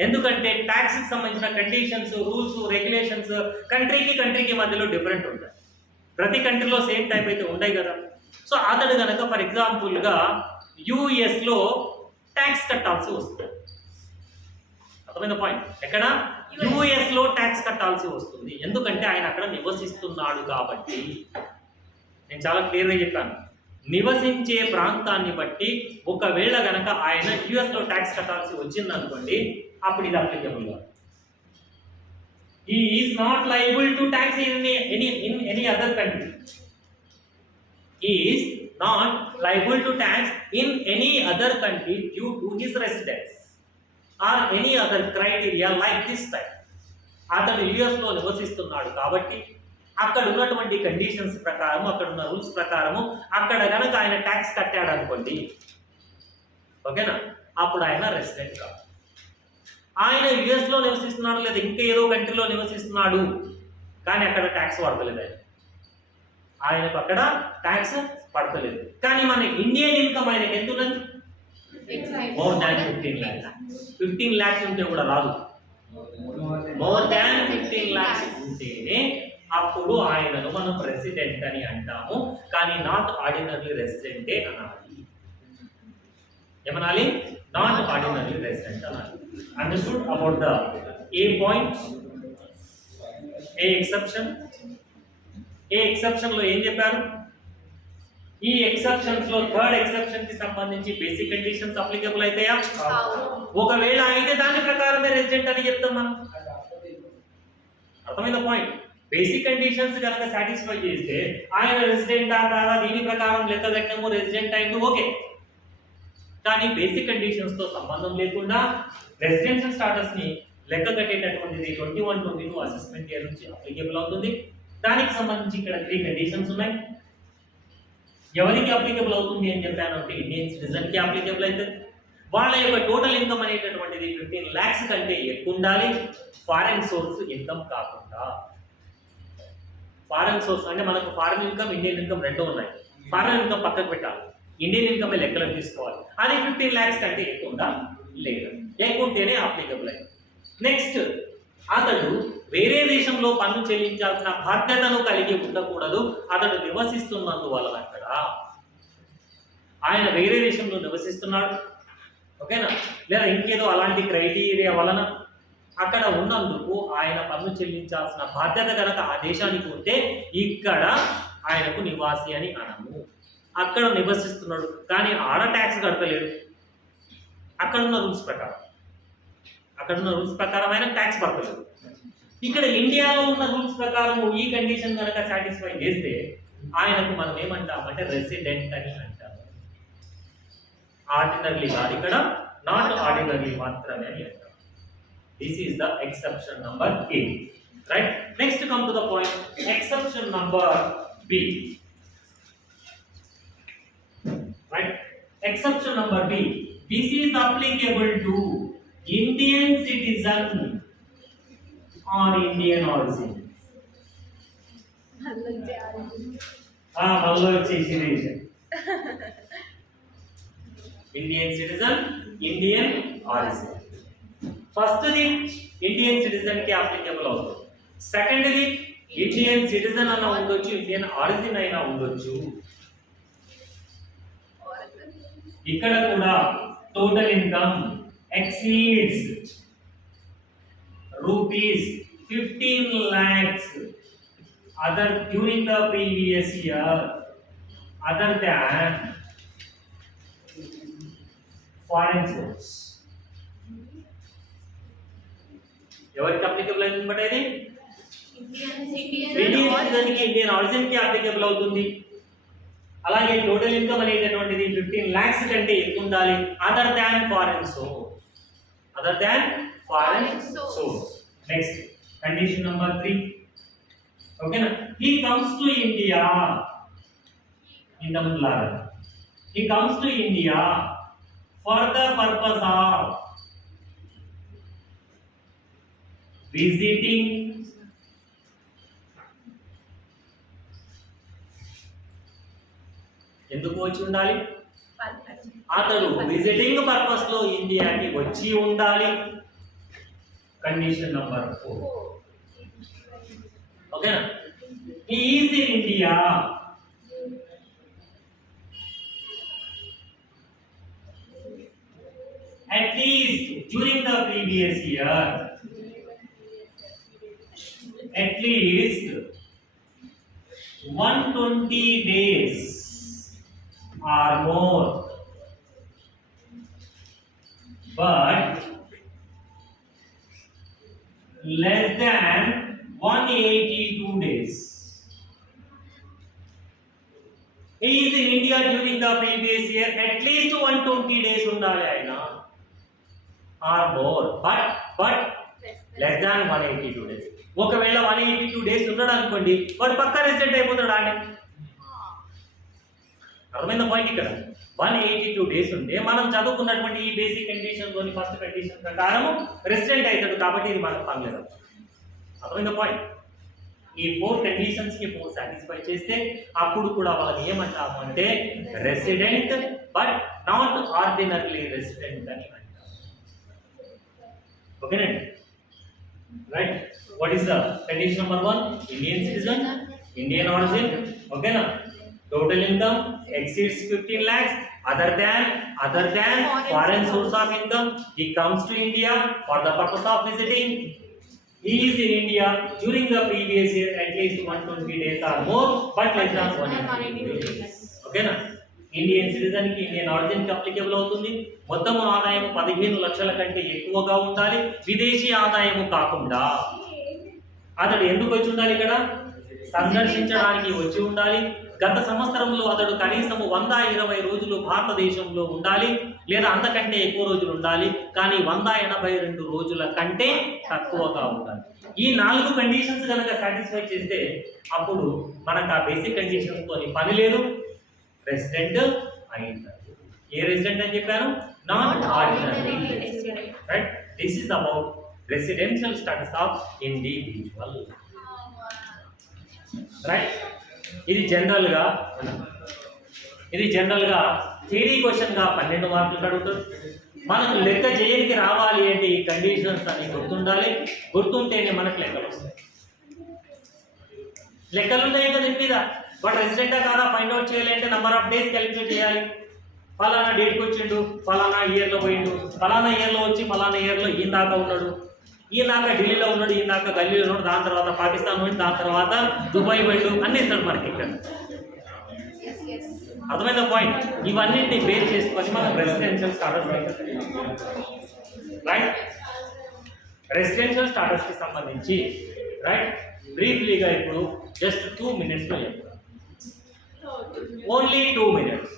ఎందుకంటే ట్యాక్స్ కి సంబంధించిన కండిషన్స్, రూల్స్, రెగ్యులేషన్స్ కంట్రీకి మధ్యలో డిఫరెంట్ ఉంటాయి. ప్రతి కంట్రీలో సేమ్ టైప్ అయితే ఉండవు కదా. సో అతడు కనుక ఫర్ ఎగ్జాంపుల్గా యుఎస్లో ట్యాక్స్ కట్టాల్సి వస్తుంది. అర్థమైన పాయింట్. ఎక్కడ? యుఎస్లో ట్యాక్స్ కట్టాల్సి వస్తుంది. ఎందుకంటే ఆయన అక్కడ నివసిస్తున్నాడు కాబట్టి. నేను చాలా క్లియర్గా చెప్పాను. నివసించే ప్రాంతాన్ని బట్టి ఒకవేళ గనక ఆయన యుఎస్లో ట్యాక్స్ కట్టాల్సి వచ్చింది అనుకోండి, అప్పుడు ఇది అప్లికబుల్ కాదు. He is not liable to tax in any other country. He is not liable to tax in any other country due to his residence or any other criteria like this type. అతడు యుఎస్లో నివసిస్తున్నాడు కాబట్టి అక్కడ ఉన్నటువంటి conditions ప్రకారం, అక్కడ ఉన్న rules ప్రకారము అక్కడ కనుక ఆయన ట్యాక్స్ కట్టాడు అనుకోండి, ఓకేనా, అప్పుడు ఆయన రెసిడెంట్ కాదు. ఆయన యుఎస్ లో నివసిస్తున్నాడు లేదా ఇంకా ఏదో కంట్రీలో నివసిస్తున్నాడు కానీ అక్కడ ట్యాక్స్ పడతలేదు, ఆయనకు అక్కడ ట్యాక్స్ పడతలేదు. కానీ మన ఇండియన్ ఇన్కమ్ ఆయనకి ఎంత ఉన్నది? More than 15 lakhs. 15 lakhs ఉంటే కూడా రాదు. మోర్ దాన్ 15 lakhs ఉంటేనే అప్పుడు ఆయనను మనం రెసిడెంట్ అని అంటాము. కానీ నాట్ ఆర్డినరీ రెసిడెంటే అనాలి. ఏమనాలి? నాట్ ఆర్డినరీ రెసిడెంట్ అనాలి. Understood about the A point, A exception. A exception లో ఏం చెప్పారు? ఈ ఎక్సెప్షన్స్ లో థర్డ్ ఎక్సెప్షన్ కి సంబంధించి బేసిక్ కండిషన్స్ అప్లికబుల్ అవుతాయా? ఒకవేళ అయితే దాని ప్రకారమే రెసిడెంట్ అని చెప్తాం మనం. అర్థమైన పాయింట్. బేసిక్ కండిషన్స్ కనుక సాటిస్ఫై చేస్తే ఆయన రెసిడెంట్ కాదా దీని ప్రకారం లెక్క కట్టినము రెసిడెంట్ అయింది, ఓకే. కానీ బేసిక్ కండిషన్స్ తో సంబంధం లేకుండా రెసిడెన్షియల్ స్టాటస్ ని లెక్క కట్టేటటువంటిది 21-22 అసెస్మెంట్ ఇయర్ నుంచి అప్లికేబుల్ అవుతుంది. దానికి సంబంధించి ఇక్కడ 3 కండిషన్స్ ఉన్నాయి. ఎవరికి అప్లికేబుల్ అవుతుంది అని చెప్పాను అంటే ఇండియన్ సిటిజన్ కి అప్లికేబుల్ అవుతుంది. వాళ్ళ యొక్క టోటల్ ఇన్కమ్ అనేటటువంటిది 15 lakhs కంటే ఎక్కువ ఉండాలి, ఫారెన్ సోర్స్ ఇన్కమ్ కాకుండా. ఫారెన్ సోర్స్ అంటే మనకు ఫారెన్ ఇన్కమ్, ఇండియన్ ఇన్కమ్ రెండు ఉన్నాయి. ఫారెన్ ఇన్కమ్ పక్కకు పెట్టాలి, ఇండియన్ ఇన్కమ్ లెక్కలకు తీసుకోవాలి. అది 15 lakhs కంటే ఎక్కువ ఉందా లేదా? ఎక్కువ ఉంటేనే అప్లికేబుల్ అయింది. నెక్స్ట్, అతడు వేరే దేశంలో పన్ను చెల్లించాల్సిన బాధ్యతను కలిగి ఉండకూడదు. అతడు నివసిస్తున్నందువల్ల అక్కడ ఆయన వేరే దేశంలో నివసిస్తున్నాడు, ఓకేనా, లేదా ఇంకేదో అలాంటి క్రైటీరియా వలన అక్కడ ఉన్నందుకు ఆయన పన్ను చెల్లించాల్సిన బాధ్యత కనుక ఆ దేశానికి ఉంటే ఇక్కడ ఆయనకు నివాసి అని అనము. అక్కడ నివసిస్తున్నాడు కానీ ఆడ ట్యాక్స్ కడతలేడు, అక్కడున్న రూల్స్ ప్రకారం ఆయన ట్యాక్స్ పడతలేదు. ఇక్కడ ఇండియాలో ఉన్న రూల్స్ ప్రకారం ఈ కండిషన్ కనుక సాటిస్ఫై చేస్తే ఆయనకు మనం ఏమంటామంటే రెసిడెంట్ అని అంటాము. ఆర్డినరీ కాదు, ఇక్కడ నాట్ ఆర్డినరీ మాత్రమే అని అంటాం. This is the exception number A. Right. Next come to the point, exception number B. Right? Exception number B. This is applicable to Indian citizen or Indian origin. మళ్ళీ వచ్చేసి Indian citizen, Indian origin. First the Indian citizen కి applicable అవుతుంది. Second the Indian citizen అన్న ఉండొచ్చు, Indian origin అయినా ఉండొచ్చు. ఇక్కడ కూడా total income exceeds rupees 15 lakhs other during the previous year other than foreign source. ఎవరికి అప్లికబుల్ అవుతుంది బట్ ఇది ఇండియన్ సిటిజన్ కి, ఇండియన్ ఆరిజిన్ కి అప్లికబుల్ అవుతుంది. అలాగే టోటల్ ఇన్కమ్ అనేటటువంటిది 15 lakhs కంటే ఎక్కువ ఉండాలి. Other than foreign source. Next condition number 3, ఓకేనా. He comes to India in the ములారా. He comes to India for the purpose of visiting ఎందుకు వచ్చి ఉండాలి? అతడు విజిటింగ్ పర్పస్ లో ఇండియాకి వచ్చి ఉండాలి. కండిషన్ నంబర్ 4, ఓకేనా. He is in India at least during the previous year, at least 120 days or more, but less than 182 days. He is in India during the previous year, at least 120 days undali aina or more, but less than 182 days. ఒకవేళ 182 days ఉన్నాడు అనుకోండి, వాడు పక్కా resident అయిపోతాడు ఆడే. అర్థమైన point ఇక్కడ. 182 days ఉంటే మనం చదువుకున్నటువంటి ఈ బేసిక్ కండిషన్ లోని ఫస్ట్ కండిషన్ ప్రకారం రెసిడెంట్ అవుతాడు. కాబట్టి ఇది మనకు పనిలేదు. అర్థమైన పాయింట్. ఈ 4 కండిషన్స్ కి 4 సాటిస్ఫై చేస్తే అప్పుడు కూడా వాళ్ళని ఏమంటాము అంటే resident but not ordinary resident అని అంటారు. ఓకేనండి, right. What is the condition number 1? Indian citizen, Indian origin. ఓకేనా? Total income exceeds 15 lakhs, other than foreign source of income. He comes to India for the purpose of visiting. He is in India during the previous year at least 120 days or more, but less than 180 days. ఓకేనా? Indian citizen కి, Indian origin కి applicable అవుతుంది. మొత్తం ఆదాయం 15 లక్షల కంటే ఎక్కువగా ఉండాలి. విదేశీ ఆదాయం కాకుండా. అతడు ఎందుకు వచ్చి ఉండాలి? ఇక్కడ సందర్శించడానికి వచ్చి ఉండాలి. గత సంవత్సరంలో అతడు కనీసం 120 రోజులు భారతదేశంలో ఉండాలి, లేదా అంతకంటే ఎక్కువ రోజులు ఉండాలి. కానీ 182 రోజుల కంటే తక్కువగా ఉండాలి. ఈ 4 కండిషన్స్ కనుక సాటిస్ఫై చేస్తే అప్పుడు మనకు ఆ బేసిక్ కండిషన్స్ తోని పని లేదు, రెసిడెంట్ అయింది. ఏ రెసిడెంట్ అని చెప్పాను? Not ordinary resident. Right. This is about residential status of individual. Right. ఇది జనరల్గా థియరీ క్వశ్చన్గా 12 మార్కులు అడుగుతారు. మనకు లెక్క చేయడానికి రావాలి అంటే ఈ కండిషన్స్ అని గుర్తుండాలి. గుర్తుంటేనే మనకు లెక్కలు వస్తాయి. లెక్కలు ఉన్నాయి కదా దీని మీద. బట్ రెసిడెంటా కాదా ఫైండ్ అవుట్ చేయాలి అంటే నెంబర్ ఆఫ్ డేస్ క్యాలిక్యులేట్ చేయాలి. ఫలానా డేట్కి వచ్చిండు, ఫలానా ఇయర్లో పోయిండు, ఫలానా ఇయర్లో వచ్చి ఫలానా ఇయర్లో ఈయన దాకా ఉన్నాడు, ఈయన దాకా ఢిల్లీలో ఉన్నాడు, ఈయన దాకా గల్లీలో ఉన్నాడు, దాని తర్వాత పాకిస్తాన్ పోయింది, దాని తర్వాత దుబాయ్ పోయిండు, అన్నీ ఇస్తాడు మనకి ఇక్కడ. అర్థమైన పాయింట్. ఇవన్నింటినీ బేస్ చేసుకొని మనం residential status right. Residential status కి సంబంధించి రైట్ బ్రీఫ్లీగా ఇప్పుడు జస్ట్ 2 minutesలో చెప్తాను. Only 2 minutes.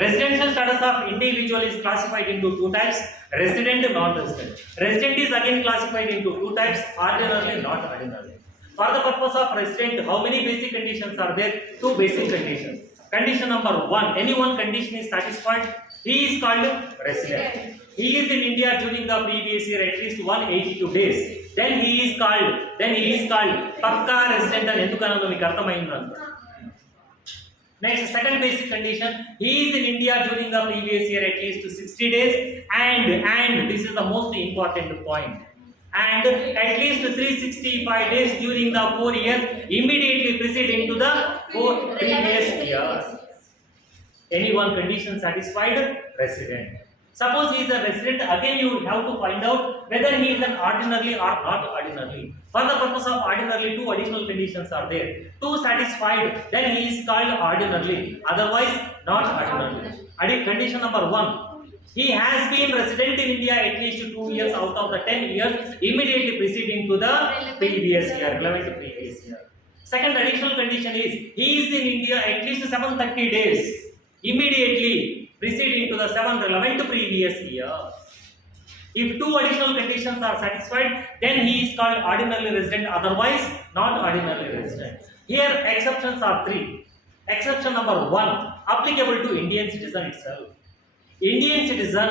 Residential status of individual is classified into 2 types: resident and non-resident. Resident is again classified into 2 types: ordinary and not ordinary. For the purpose of resident, how many basic conditions are there? 2 basic conditions. Condition number 1, any one condition is satisfied, he is called resident. He is in India during the previous year at least 182 days. Then he is called pakka resident అని ఎందుకన్నా మీకు అర్థమైందంట. Next, second basic condition, he is in India during the previous year at least 60 days and this is the most important point, and at least 365 days during the 4 years immediately preceding to the 4 previous years. Any one condition satisfied, resident. Suppose he is a resident, again you have to find out whether he is an ordinary or not ordinary. For the purpose of ordinary, 2 additional conditions are there. 2 satisfied, then he is called ordinary, otherwise not ordinary. Condition number 1, he has been resident in India at least 2 years out of the 10 years immediately preceding to the previous year, relevant to previous year. Second additional condition is, he is in India at least 730 days immediately preceding to the 7 relevant to previous year. If 2 additional conditions are satisfied, then he is called ordinary resident, otherwise not ordinary resident. Here exceptions are 3. Exception number 1, applicable to Indian citizen itself. Indian citizen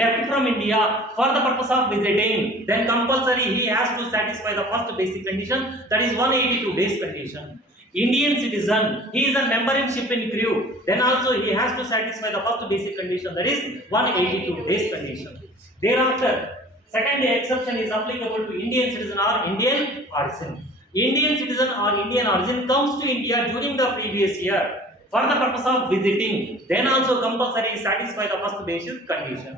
left from India for the purpose of visiting, then compulsory he has to satisfy the first basic condition, that is 182 days condition. Indian citizen, he is a member in ship and crew, then also he has to satisfy the first basic condition, that is 182 days condition. Thereafter, second exception is applicable to Indian citizen or Indian origin. Indian citizen or Indian origin comes to India during the previous year for the purpose of visiting, then also compulsory satisfy the first basic condition.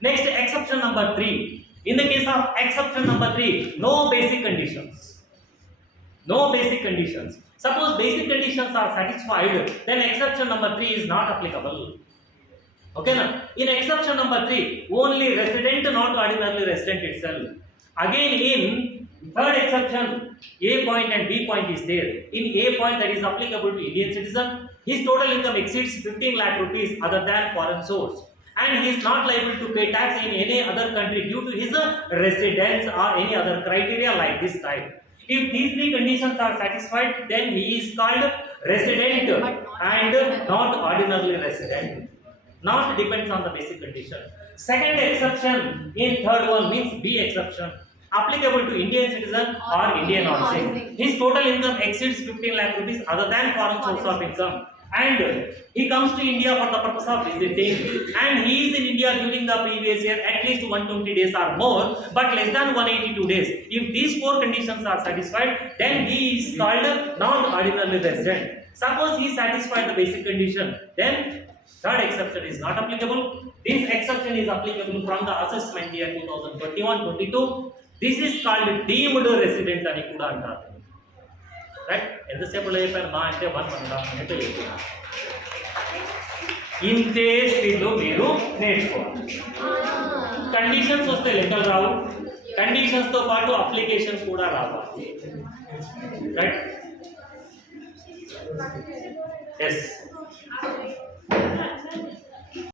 Next, exception number 3. In the case of exception number 3, no basic conditions. No basic conditions. Suppose basic conditions are satisfied, then exception number 3 is not applicable. Okay na? In exception number 3, only resident, not ordinary resident itself. Again in third exception, A point and B point is there. In A point, that is applicable to Indian citizen, his total income exceeds 15 lakh rupees other than foreign source. and he is not liable to pay tax in any other country due to his residence or any other criteria like this type. If these three conditions are satisfied, then he is called resident and not ordinarily resident. Not depends on the basic condition. Second exception in third one means B exception, applicable to Indian citizen or Indian origin. His total income exceeds 15 lakh rupees other than foreign source of income, and he comes to India for the purpose of visiting, and he is in India during the previous year at least 120 days or more, but less than 182 days. If these four conditions are satisfied, then he is called non-ordinary resident. Suppose he satisfied the basic condition, then third exception is not applicable. This exception is applicable from the assessment year 2021-22. This is called deemed resident అని కూడా అంటారు. Right, ఎంతసేపులో అయిపోయిన మా అంటే 1.5 minute అయిపోయింది. ఇంతే స్పీడ్లో మీరు నేర్చుకోవాలి. కండిషన్స్ వస్తే లెక్కలు రావు, కండిషన్స్తో పాటు అప్లికేషన్ కూడా రావాలి. Right, yes